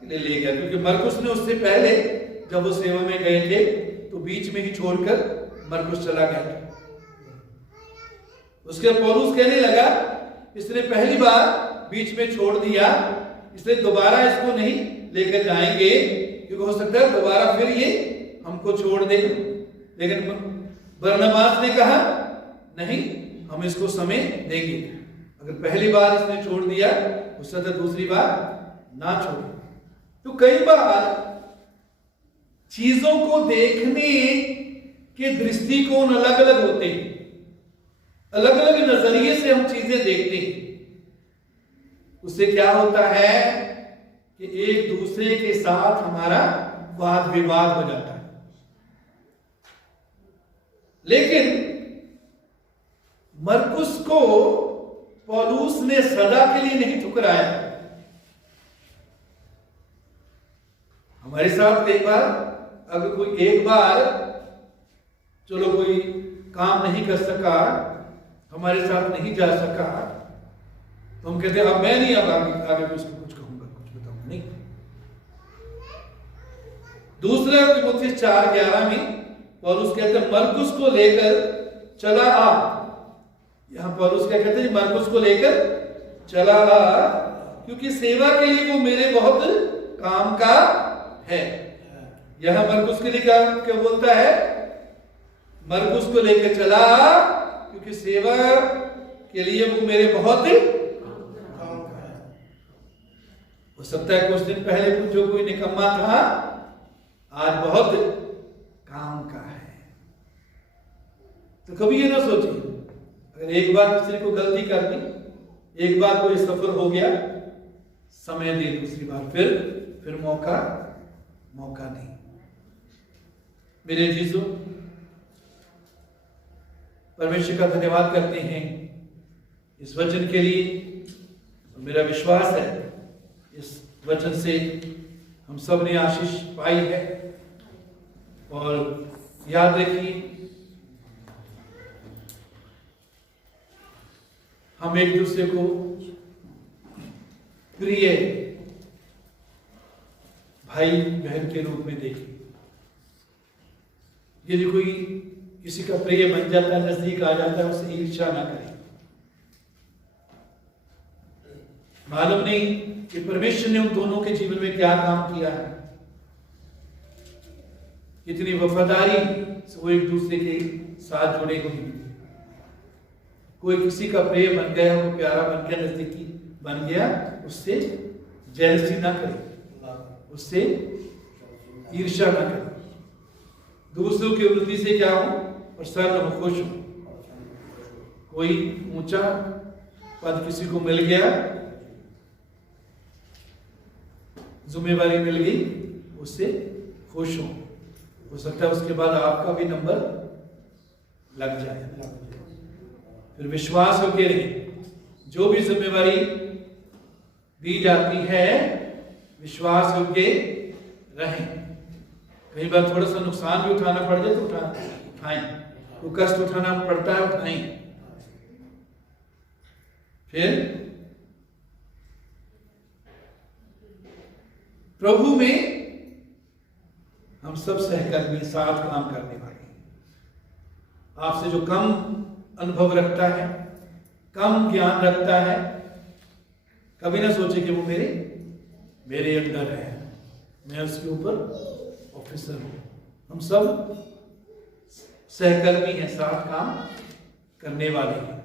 के लिए ले गया, क्योंकि मरकुस ने उससे पहले जब वो सेवा में गए थे तो बीच में ही छोड़कर मरकुस चला गया। उसके पौलुस कहने लगा, इसने पहली बार बीच में छोड़ दिया, इसलिए दोबारा इसको नहीं लेकर जाएंगे, क्योंकि हो सकता है दोबारा फिर ये हमको छोड़ दे। लेकिन बरनबास ने कहा, नहीं, हम इसको समय देंगे। अगर पहली बार इसने छोड़ दिया, उससे तो दूसरी बार ना छोड़े। तो कई बार चीजों को देखने के दृष्टिकोण अलग अलग होते हैं, अलग अलग नजरिए से हम चीजें देखते हैं। उससे क्या होता है कि एक दूसरे के साथ हमारा वाद विवाद हो जाता है। लेकिन मरकुस को पौलुस ने सदा के लिए नहीं ठुकराया। हमारे साथ कई बार अगर कोई एक बार चलो कोई काम नहीं कर सका, हमारे साथ नहीं जा सका, तो हम कहते हैं अब मैं नहीं, अब आगे उसको कुछ कहूंगा, कुछ बताऊंगा नहीं। दूसरा तिमोथी 4:11 में पौलुस कहते हैं मरकुस को लेकर चला आ। यहां पौलुस क्या कहते हैं? मरकुस को लेकर चला आ, क्योंकि सेवा के लिए वो मेरे बहुत काम का है। यह मरकुस के लिए क्या बोलता है? मरकुस को लेकर चला आ, क्योंकि सेवा के लिए वो मेरे बहुत काम का है। हो सकता है कुछ दिन पहले जो कोई निकम्मा था आज बहुत काम का है। तो कभी ये ना सोचिए, अगर एक बार किसी को गलती कर दी, एक बार कोई सफर हो गया, समय दे, दूसरी बार फिर मौका नहीं। मेरे जीजो, परमेश्वर का धन्यवाद करते हैं इस वचन के लिए। मेरा विश्वास है इस वचन से हम सब ने आशीष पाई है। और याद रखिए, हम एक दूसरे को प्रिय भाई बहन के रूप में देखें। यदि कोई किसी का प्रिय बन जाता है, नजदीक आ जाता है, उससे ईर्ष्या ना करें। मालूम नहीं कि परमेश्वर ने उन दोनों के जीवन में क्या काम किया है, कितनी वफादारी से वो एक दूसरे के साथ जुड़े हुए। कोई किसी का प्रिय बन गया, वो प्यारा बन गया, नजदीकी बन गया, उससे जेलसी ना करे, उससे ईर्ष्या ना करे। दूसरों की उन्नति से क्या हो? प्रसन्न हो, खुश हो। कोई ऊंचा पद किसी को मिल गया, जिम्मेवारी मिल गई, उससे खुश हो सकता है उसके बाद आपका भी नंबर लग जाए। फिर विश्वास होके रहे, जो भी जिम्मेवारी दी जाती है विश्वास होके रहें। कई बार थोड़ा सा नुकसान भी उठाना पड़ जाए तो उठाएं, तो कष्ट उठाना पड़ता है, उठाएं। फिर प्रभु में हम सब सहकर्मी, साथ काम करने वाले हैं। आपसे जो कम अनुभव रखता है, कम ज्ञान रखता है, कभी ना सोचे कि वो मेरे अंडर है, मैं उसके ऊपर ऑफिसर हूं। हम सब सहकर्मी हैं, साथ काम करने वाले हैं।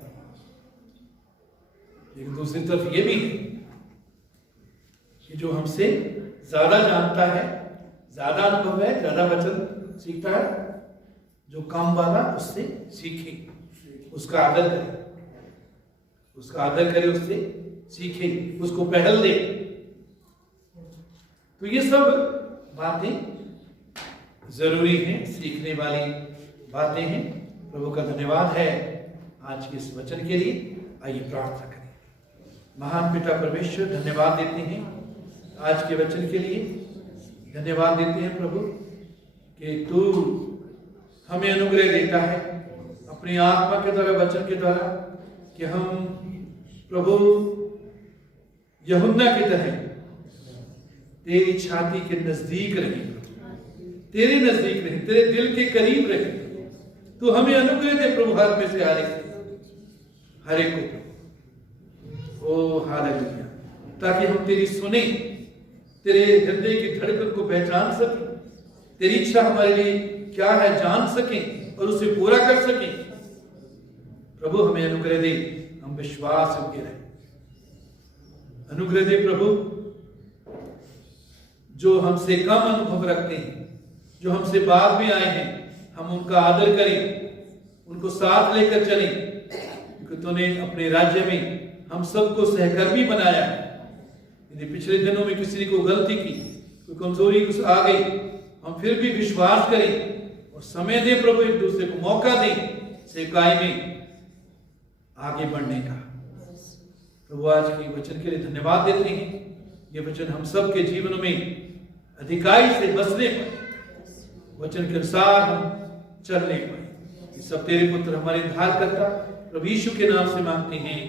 लेकिन दूसरी तरफ ये भी है कि जो हमसे ज्यादा जानता है, ज्यादा अनुभव है, ज्यादा वचन सीखता है, जो कम वाला उससे सीखे, उसका आदर करे, उससे सीखे, उसको पहल दे। तो ये सब बातें जरूरी हैं, सीखने वाली बातें हैं। प्रभु का धन्यवाद है आज के इस वचन के लिए। आइए प्रार्थना करें। महान पिता परमेश्वर, धन्यवाद देते हैं आज के वचन के लिए। धन्यवाद देते हैं प्रभु कि तू हमें अनुग्रह देता है अपनी आत्मा के द्वारा, वचन के द्वारा, कि हम प्रभु यूहन्ना की तरह तेरी छाती के नजदीक रहें, तेरे नजदीक रहें, तेरे दिल के करीब रहें। तू हमें अनुग्रह दे प्रभु, हर में से हर एक को। ओ हालेलुया। ताकि हम तेरी सुने, तेरे हृदय की धड़कन को पहचान सकें, तेरी इच्छा हमारे लिए क्या है जान सकें और उसे पूरा कर सकें। प्रभु हमें अनुग्रह दे, हम विश्वास योग्य रहें। अनुग्रह दे प्रभु, जो हमसे कम अनुभव रखते हैं, जो हमसे बाद में आए हैं, हम उनका आदर करें, उनको साथ लेकर चलें, क्योंकि तूने अपने राज्य में हम सबको सहकर्मी बनाया है। यदि पिछले दिनों में किसी ने कोई गलती की, कोई कमजोरी कुछ आ गई, हम फिर भी विश्वास करें और समय दे प्रभु, एक दूसरे को मौका दे सेवकाई में आगे बढ़ने का। प्रभु आज के वचन के लिए धन्यवाद देते हैं। ये वचन हम सब के जीवन में अधिकाई से बसने पर, वचन के अनुसार हम चलने पर, ये सब तेरे पुत्र हमारे उद्धारकर्ता प्रभु यीशु के नाम से मांगते हैं।